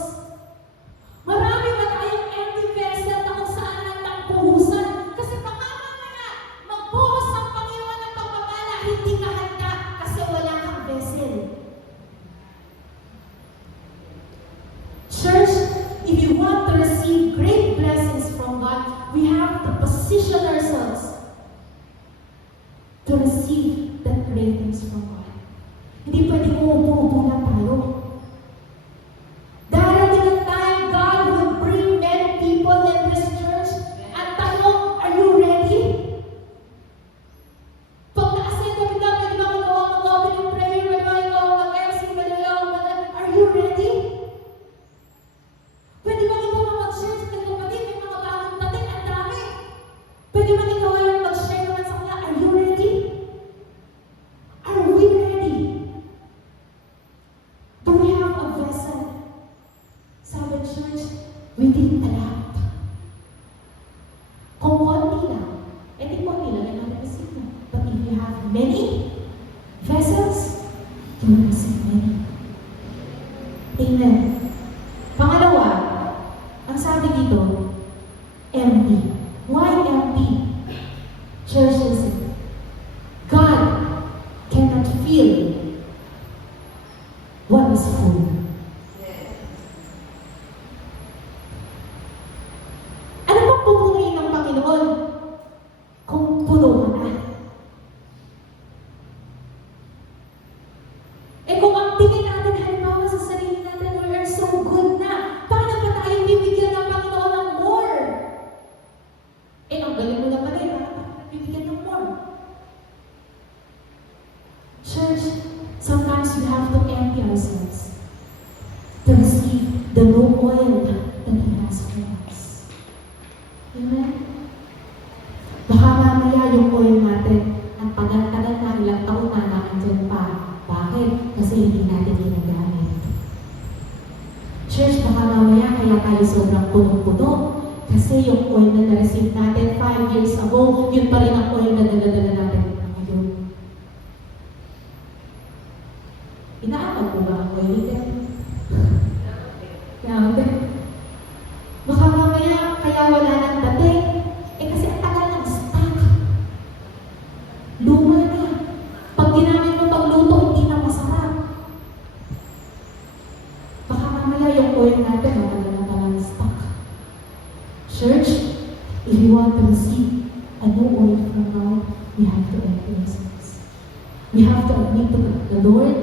Marami ba tayong empty vessel na kung saan lang tangpuhusan? Kasi baka mamaya, magbuhos ang Panginoon ng pagpapala, hindi ka handa kasi wala kang vessel. Church, if you want to receive great blessings from God, we have to position ourselves to receive that great things from God. Hindi pwedeng umupo lang tayo. Darating ang time, God will bring many people in this church. Ang tanong, are you ready? Pwede man ikaw ay mag-share naman sa kanya, are you ready? Are we ready? Do we have a vessel? Sabi church, we did a lot. Kung konti lang, di konti lang yung natin mo. But if you have many vessels, you will receive many. Amen. Pangalawa, ang sabi dito, empty. Why empty? Church, listen. God cannot fill what is full. Ano bang pupunuin ng Panginoon kung puno ka na? Kung ang tingin natin halimbawa sa sarili natin, we are so good na, paano ba tayo bibigyan ng Panginoon ng more? Ang galing mo na pala, paano bibigyan ng more? Church, sometimes we have to empty ourselves to receive the new oil that He has for us. Amen? Baka mamaya yung oil natin, ang tagal-tagal na ilang taon na nakandyan pa. Bakit? Kasi hindi natin ginagamit. Church, baka mamaya kaya tayo sobrang punong-puno. Kasi yung oil na na-receive natin 5 years ago, yun pa rin ang oil na dala-dala natin ngayon. Inaamal ko ba ang oil natin? Baka mamaya kaya wala nang dating. Kasi ang tagal ng stock. Luma na. Pag ginamit mo pagluto, hindi na masarap. Baka mamaya yung oil natin, matagal na pala ng stock. Church, if you want to receive a new oil from God, we have to empty ourselves. We have to admit to the Lord,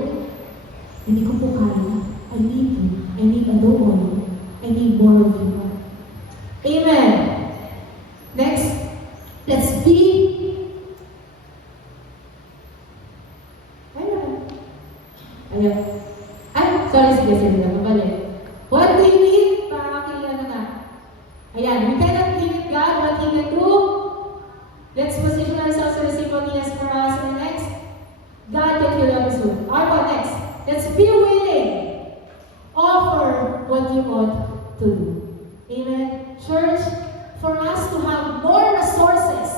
hindi ko po kaya. I need you. I need a new oil. I need more of you. Amen. Next, let's be. Ayan. Ay, sige na. Mabalik. What do you need? Pakakilala na. Ayan, we cannot limit God what He can do. Let's position ourselves to receive what He has for us. And next, God can fill up His room. Alright, next, let's be willing. Offer what you ought to do. Amen. Church, for us to have more resources,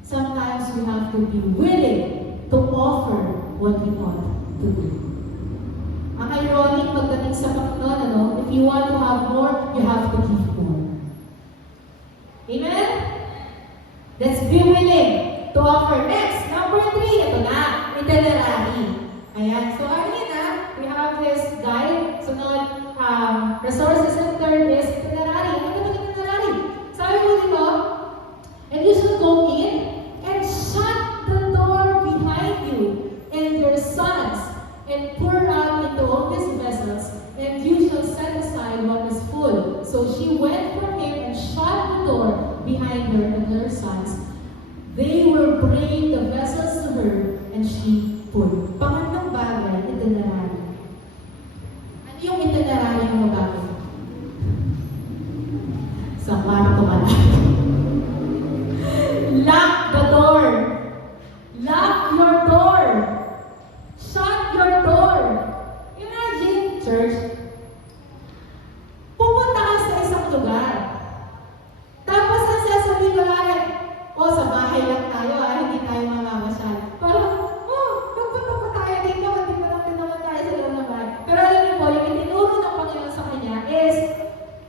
sometimes we have to be willing to offer what we ought to do. Ang ironic pagdating sa Panginoon, if you want to have more, you have to give more. Amen? Let's be willing to offer. Next, number 3, ito na, itinerary. Ayan, so kanina, we have this guide, sunod, resources, and third is itinerary. Ano ba yung itinerary? Sabi mo dito, and you should go in and shut the door behind you and your sons, and pour out into all these vessels, and you shall set aside what is full. So she went from him and shut the door behind her and her sons. They were bringing the vessels to her, and she poured. Pangatlong bagay, itinerary. Ano yung itinerary ng babae? Sa kwarto ka lang. Lock the door. Lock your door. Shut your door. Imagine, church, pupunta ka sa isang lugar. Tapos ang sasabihin ko lang, sa bahay lang tayo, hindi tayo mamamasyal. Parang, magpunta pa tayo dito, hindi pa natin naman tayo sa loob ng bahay. Pero alam niyo po, yung itinuro ng Panginoon sa kanya is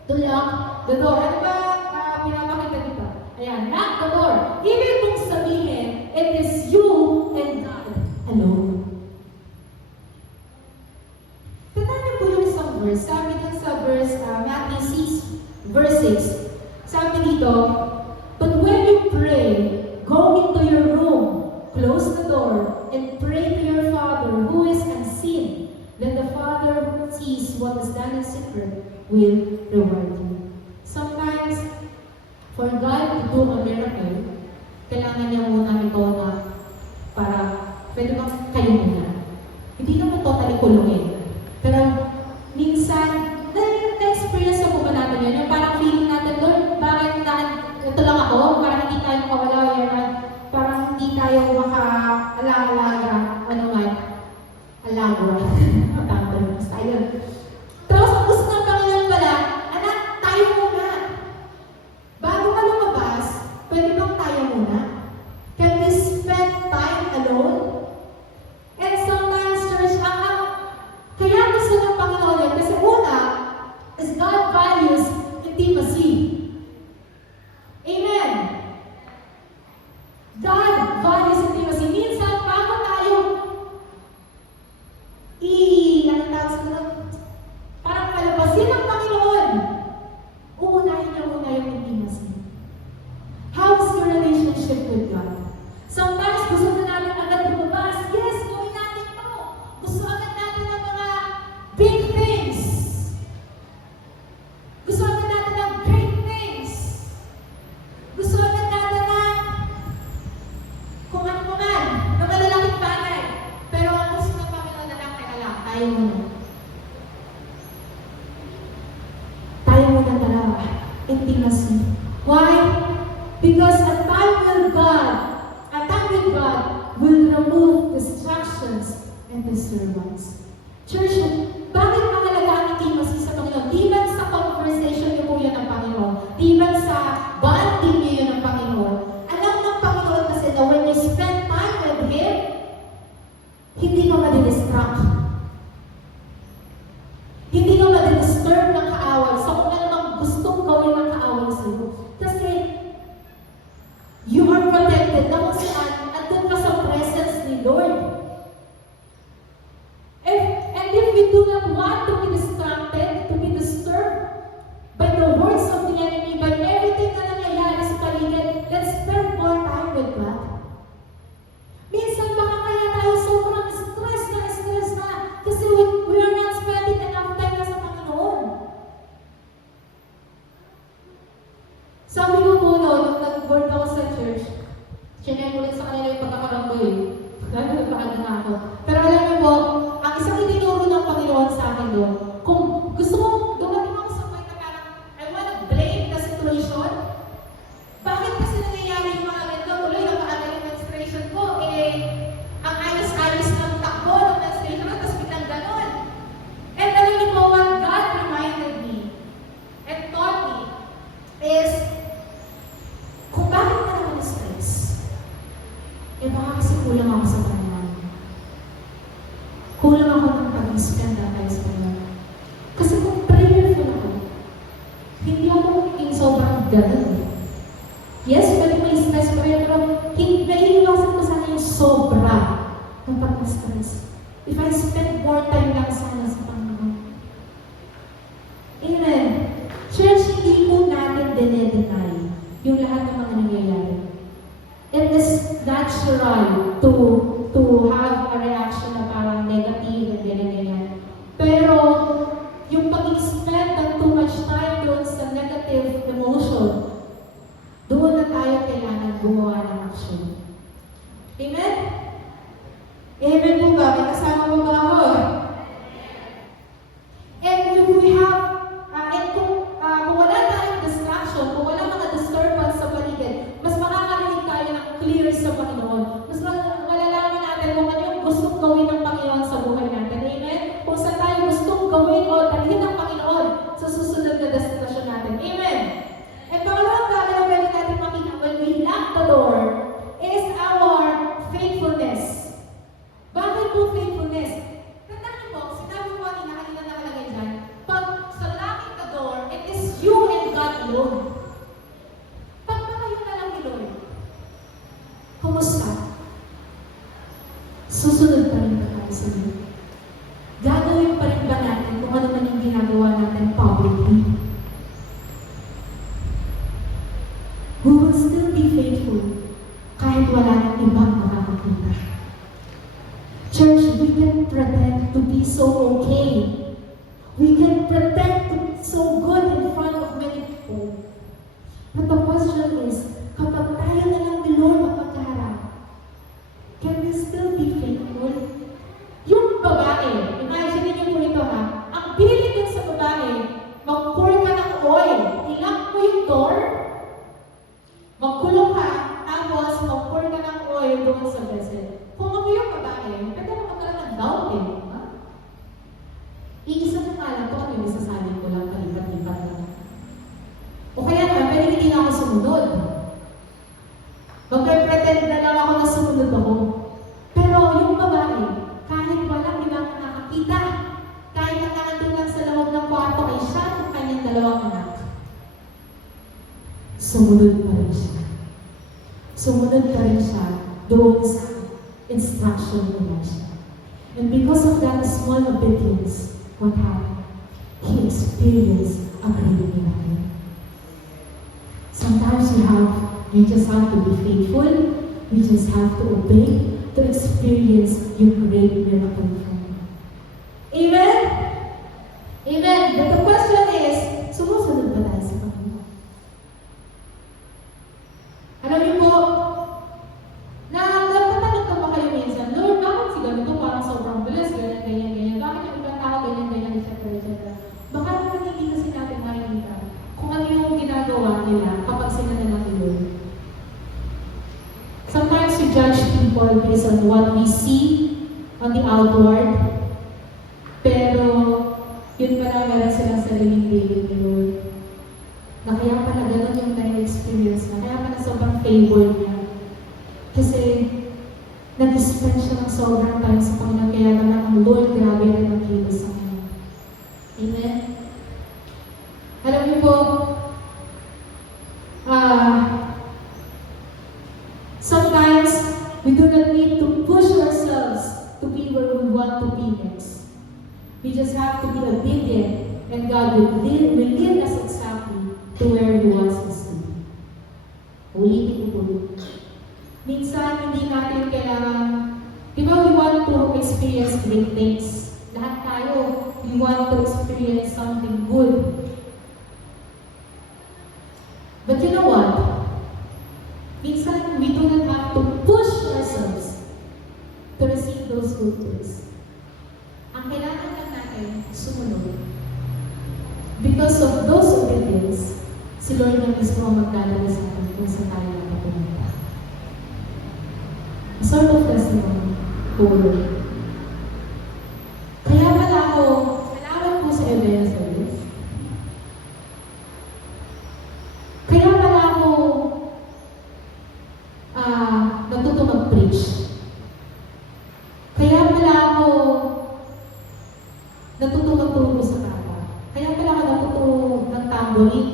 to lock the door. Ano ba pinapakita dito? Ayan, lock the door. Ibig mong sabihin, it is you and God alone. Tandaan niyo po yung isang verse. Sabi din sa verse, Matthew 6, verse 6. Sabi dito, but when you pray, go into your room, close the door, and pray to your Father who is unseen. Then the Father who sees what is done in secret will reward you. Sometimes, for God to do a miracle, kailangan niya muna ikaw na para pwede bang kayo muna. Hindi naman totally kulungin. Pero minsan, na-experience na po ba natin yun? Yung parang feeling natin, Lord, bakit ito lang ako? Why? Because a time with God will remove distractions and disturbance. Church, bakit mahalaga ang intimacy sa Panginoon? Di ba sa conversation niyo po yan ng Panginoon? Di ba sa bonding niyo yun ng Panginoon? Alam ng Panginoon kasi na when you spend time with Him, hindi ka madidistract. Hindi ka madidisturb ng kaaway sa kung ano mang gustong gawin ng kaaway sa iyo. Kasi, you are protected na kung saan andun ka sa presence ni Lord. And if we do not want to be distracted, to be disturbed by the words of the enemy, by everything na nangyayari sa paligid, let's spend more time with God. Minsan baka kaya tayo sobrang stress na kasi we are not spending enough time na sa Panginoon. Sabi ko po noon, nung nag-board ako sa church, sinare ko rin sa kanila yung pagkakaramboy. Lalo nagpakad na ako. Pero alam niyo po, ang isang itinuro ng Panginoon sa akin doon, kung gusto mo, dumating ako sa point na parang, I wanna blame the situation. Bakit kasi nangyayari yung mga ganito? Tuloy, napaagal yung menstruation ko. Ang ayos-ayos ng takbo ng menstruation ko, tapos biglang ganon. And alam niyo po, what God reminded me and taught me is, kung bakit na ako na-stress, baka kasi kulang ako sa Panginoon. Kulang ako ng pag-spend na tayo sa Panginoon. Kasi kung prayerful ako, hindi ako magiging sobrang ganun. Yes, pwede may stress prayer, pero naiiwasan ko sana yung sobra ng pag-stress. If I spend more time lang sana sa Panginoon. Amen. Church, hindi po natin dinedeny yung lahat ng mga nangyayari. It is natural to have a reaction na parang negative and ganyan. Pero, yung pag-spend ng too much time doon sa negative emotion, doon na tayo kailangan gumawa ng action. Amen? Amen po ba? May kasama mo ba ako? And if we have, kung wala tayong distraction, kung wala mga disturbance sa paligid, mas makakarinig tayo ng clear sa Panginoon. Mas malalaman natin kung ano yung gustong gawin ng Panginoon sa buhay natin. Amen? Kung saan tayo gustong gawin o dalhin ng Panginoon sa susunod na destinasyon natin. Amen? And pangalawang bagay na pwede natin makita when we lock the door is our faithfulness. Bakit po faithfulness? Tandaan niyo po, sinabi ko kanina nakalagay dyan, pag sa locking the door, it is you and God alone. Pag kayo na lang ni Lord, kumusta? Susunod pa rin ba tayo sa Lord? Gagawin pa rin ba natin kung ano man yung ginagawa natin publicly? We will still be faithful kahit wala nang ibang makakakita. Church, we can pretend to be so okay. We can pretend to be so good in front of many people. But the question is, kapag tayo na lang ni Lord mapagkaharap, can we still be faithful? Yung babae, imagine niyo po ito ha, ang bilin din sa babae, mag-pour ka ng oil, ilang mo yung door, magkulong ka, tapos mag-pour ka ng oil doon sa vessel. Kung ako yung babae, pwede mo magkaroon ng doubt eh. Ha? Iisa na nga lang ito kung yung isasabi ko lang palipat-lipat lang. O kaya nga, pwede hindi na ako sumunod. Magpe-pretend na lang ako na sumunod ako. Pero yung babae, kahit walang ibang nakakita, kahit nakakandun lang sa loob ng kwarto ay siya at kanyang dalawang anak. Sumunod pa rin siya. Sumunod pa rin siya doon sa instruction ni Elisha. And because of that small obedience, what happened? He experienced a great miracle. Sometimes we just have to be faithful, we just have to obey to experience your great miracle from Him. Amen? Amen. But the question is, sumusunod ba tayo sa Panginoon? Alam niyo po, nagpatanong ka ba kayo minsan, Lord, bakit si ganito parang sobrang bilis, ganyan. Bakit yung ibang tao, ganyan, etc. Baka naman hindi kasi natin makikita kung ano yung ginagawa nila kapag sila we judge people based on what we see on the outward, pero yun pala meron silang sariling David ni Lord. Na kaya pala ganun yung na-experience na, kaya pala sobrang favor niya. Kasi nag-spend siya ng sobrang time sa Panginoon, kaya naman ang Lord grabe rin nagkilos sa kanya. Amen? Alam niyo po, sometimes we do not need to push ourselves to be where we want to be next. We just have to be obedient, and God will lead us exactly to where He wants us to be. Ulitin ko po. Minsan, hindi natin kailangan, di ba we want to experience great things? Lahat tayo, we want to experience something good. But you know what? Minsan, we do not have to push ourselves to receive those good things. Ang kailangan lang natin, sumunod. Because of those obedience, si Lord na mismo ang magdadala sa atin kung saan tayo nakapunta. A sort of testimony po. Kaya pala ako, salamat po sa event service. Kaya pala ako natuto mag-preach. Kaya pala ako natuto magturo sa kata. Kaya pala ako natuto ng tambourine.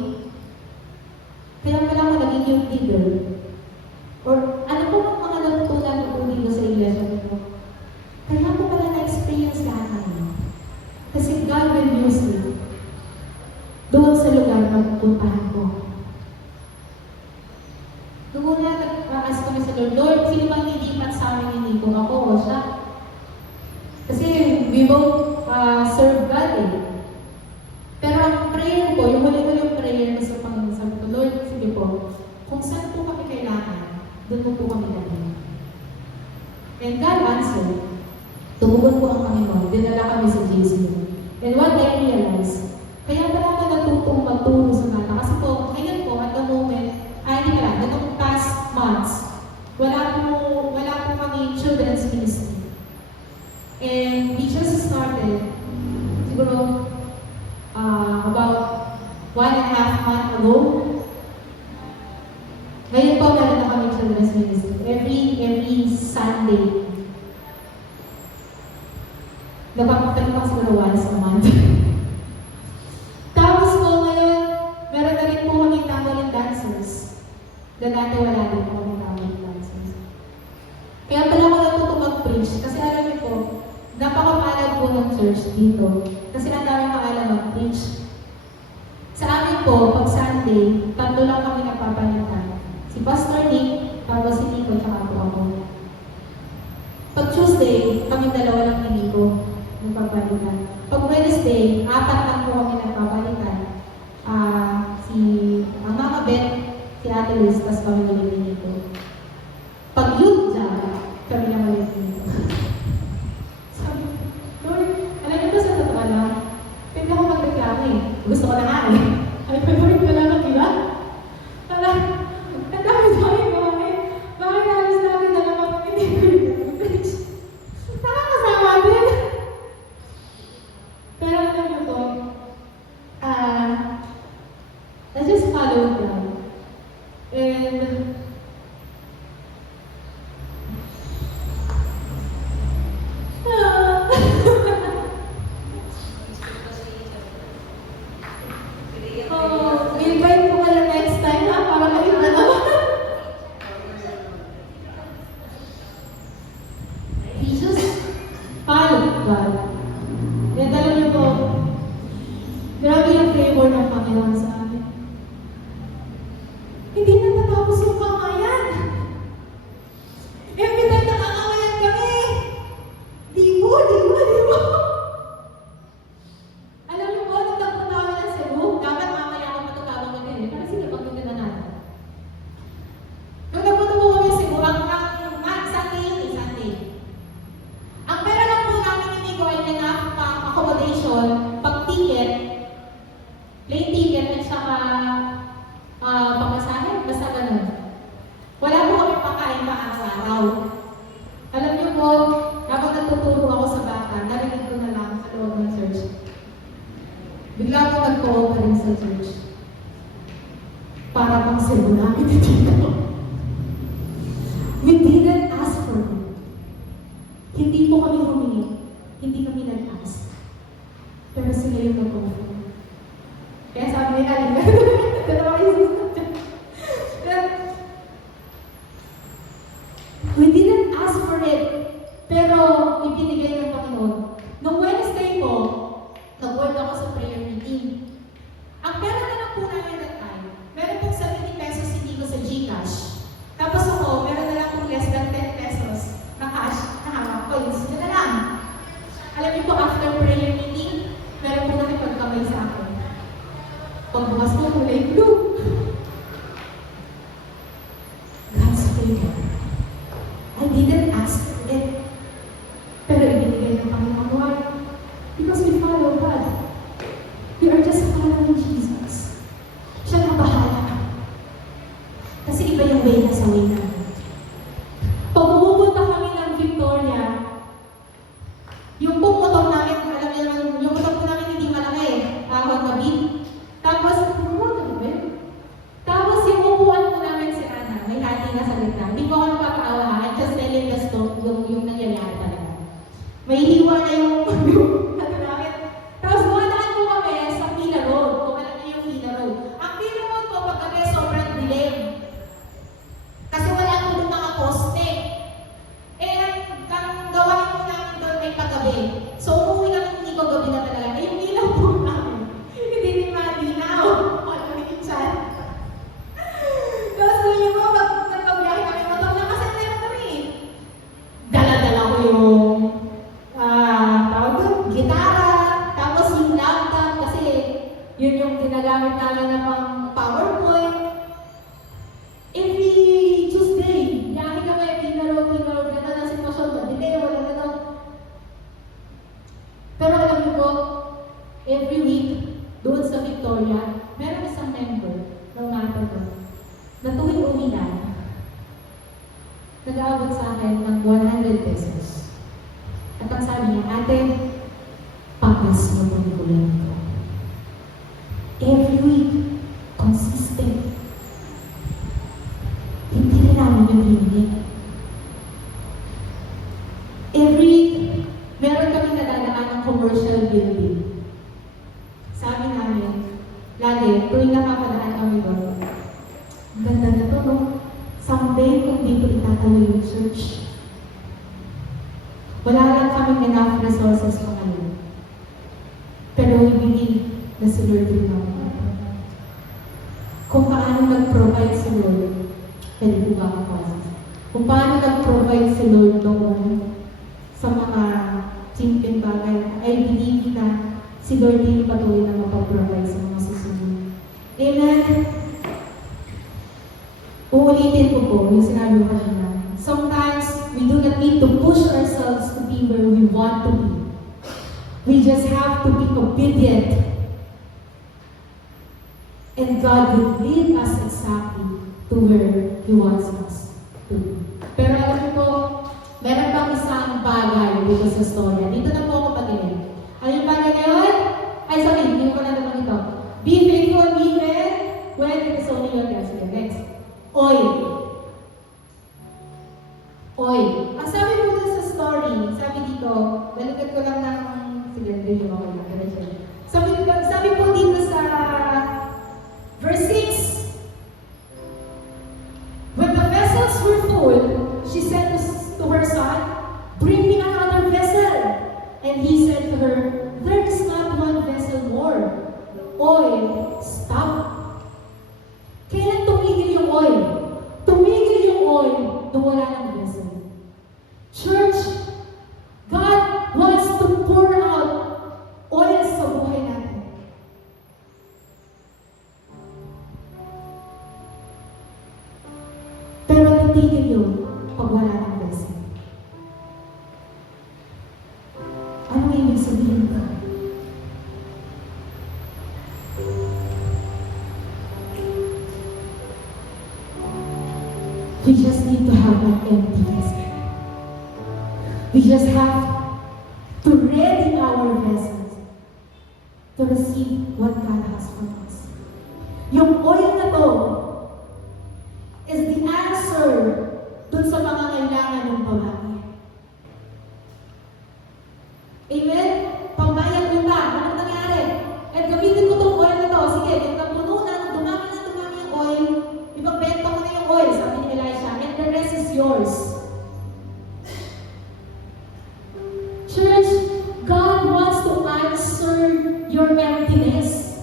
Kaya pala ako naging youth leader. Or ano po ang mga natutunan ko dito sa iglesia nito? Kaya ko pala na-experience lahat ng yun. Kasi God will use me doon sa lugar na pupuntahan ko. Noong una, nag-ask kami sa Lord, Lord, sino bang lilipat sa amin ni Nico? Ako o siya? Kasi we both serve God eh. Pero ang prayer ko, yung huli-huling prayer ko sa Panginoon, sabi ko, Lord, sige po, kung saan po kami kailangan, doon po kami natin. And God answered. Tumugon po ang Panginoon. Dinala kami sa JCU. And what I realized, kaya pala ako natutong magturo sa mata. Kasi po, ngayon po, at the moment, hindi pala, ganong past months, wala po kami children's ministry. And we just started, siguro, about 1.5 months ago. Ngayon po, meron na kami children's ministry. Every Sunday. Napapagpalipak siguro once a month. Tapos po ngayon, meron na rin po kami tambourine dancers. Na dati wala din po kami tambourine dancers. Kaya pala ako natuto mag-preach. Kasi alam niyo po, napakapalad po ng church dito. Kasi ang dami maalam mag-preach. Sa amin po, pag Sunday, 3 lang kami napapalitan. Si Pastor Nick, tapos si Nico, tsaka po ako. Pag Tuesday, kami 2 lang ni Nico nagpapalitan. Pag Wednesday, 4 lang po kami nagpapalitan. Si Mama Beth, si Ate Liz, tapos kami ulit ni Nico. Pag youth job, kami naman ulit ni Nico. Sabi, Lord, alam niyo ba sa totoo lang? Pwede ako magreklamo eh. Gusto ko na nga eh. Ay, pwede ko lang ang iba. Parang, ang dami sa akin bakit? Bakit halos namin na naman hindi ko yung preach? Nakakasama din. Pero alam niyo po, I just followed God. And, invite po kayo next time ha, para kayo na naman. He just followed God. And alam niyo po, grabe yung favor ng Panginoon sa amin. Hindi na natapos yung pangayan. Every time nakakawayan kami, di mo. Alam niyo po, nung nagpunta kami ng Cebu, dapat mamaya ako matutawag ko din. Pero sige, pagpunta na natin. Nung nagpunta po kami sa Cebu, Sunday. Ang pera lang po namin ni Nico ay enough accommodation, pag-ticket, plane ticket, at saka pamasahe, basta ganun. gumalaw. Alam niyo po, habang natuturo ako sa bata, narinig ko na lang sa loob ng church. Bigla ako nag-cooperate sa church. Para pang simula, dito. We didn't ask for it. Hindi po kami humingi. Hindi kami nag-ask. Pero sila yung nag-offer. Kaya sabi niya, we didn't ask for it, pero ibinigay ng Panginoon. Noong Wednesday po, nag-work ako sa prayer meeting. Ang pera na lang po namin that time, meron pong 70 pesos hindi ko sa GCash. Tapos ako, meron na lang pong less than 10 pesos na cash, na hawak coins. Yun na lang. Alam niyo po, after prayer meeting, meron po nakipagkamay sa akin. Pagbukas ko, kulay blue. God's favor. I didn't ask for it. Pero ibinigay ng Panginoon. Why? Because we follow God. We are just following Jesus. Siya na bahala. Kasi iba yung way na sa way namin. Pag pupunta kami ng Victoria, yung pong motor namin, alam niyo naman, yung motor po namin hindi malaki. Honda Beat. Tapos yung upuan po namin si Ana, may hati na sa gitna. Hindi ko ako napapaawa ha, I'm just telling the story, yung nangyayari talaga. May hiwa na yung ano namin. Tapos dumadaan po kami sa Pila Road, kung alam niyo yung Pila Road. Ang Pila Road po, paggabi sobrang dilim. Kasi wala po doon nakaposte. Ang gawain po namin doon ay paggabi. So umuwi kami, hindi ko gabi na talaga. Yung ilaw po namin, hindi ni malinaw. Tapos yun po, pag nagpabiyahe kami, motor na kasi meron kami. Dala-dala ko yung tawag doon, gitara, tapos yung laptop, kasi yun yung ginagamit namin na pang PowerPoint. Every Tuesday, biyahe kami, pinarod, ganda na sitwasyon, madili, wala na daw. Pero alam niyo po, every week, doon sa Victoria, meron isang member ng natin doon, na tuwing uwi na, nag-aabot sa akin ng 100 pesos. At ang sabi niya, ate, papas mo itong kulang ko. Every week, consistent. Hindi rin namin yung hiningi. Every, meron kami nadadaan ng commercial building. Sabi namin, lagi, tuwing nakapadaan kami doon, ganda na to, no? Someday, kung dito itatayo yung church. Wala lang kami enough resources pa ngayon. Pero we believe na si Lord din naman. Kung paano nag-provide si Lord, pwede ko ba ako? Kung paano nag-provide si Lord noon sa mga simpleng bagay, I believe na si Lord din patuloy na mapag-provide sa mga susunod. Amen? Uulitin ko po yung sinabi ko kanina. Sometimes, we do not need to push ourselves to be where we want to be. We just have to be obedient. And God will lead us exactly to where He wants us to be. Pero alam niyo po, meron pang isang bagay dito sa storya. Dito na po ako pag-inig. Ano yung bagay na yun? Ay, sorry, hindi ko na naman ito. Be faithful even when it is only your best. Next. Oil. Oil. Ang sabi po dun sa story, sabi dito, balikan ko lang ng sige, yung ako lang. Sabi po dito sa verse 6, when the vessels were full, she said to her son, bring me another vessel. And he said to her, there is not one vessel more. Oil, stop. Kailan tumigil yung oil? Tumigil yung oil nung wala ng vessel. Church, God wants to pour out oil sa buhay natin. Pero titigil yun pag wala ng vessel. Ano ibig sabihin ko? We just need to have an empty vessel. We just have to ready our vessels to receive what God has for us. Yung oil na to is the answer dun sa mga kailangan ng babae. Amen? Pambayad kita. Anong nangyari? At gamitin ko tong oil na to. Sige, nagkapuno na, dumami yung oil. Ipagbenta mo na yung oil, sabi ni Elisha. And the rest is yours. Church, God wants to answer your emptiness.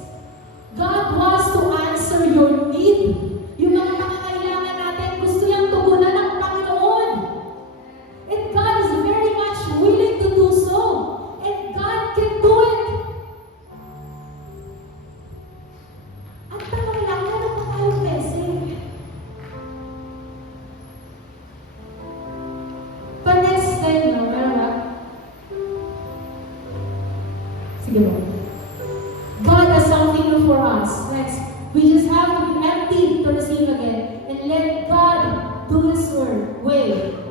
God wants to answer your need. Yung mga pangangailangan natin, gusto niyang tugunan ng Panginoon. And God is very much willing to do so. And God can do it. At tanong lang, ano pa tayong message? Pa next slide na, meron ba? Sige mo. God has something new for us. Next, we just have to be empty to receive again and let God do His work. Wait.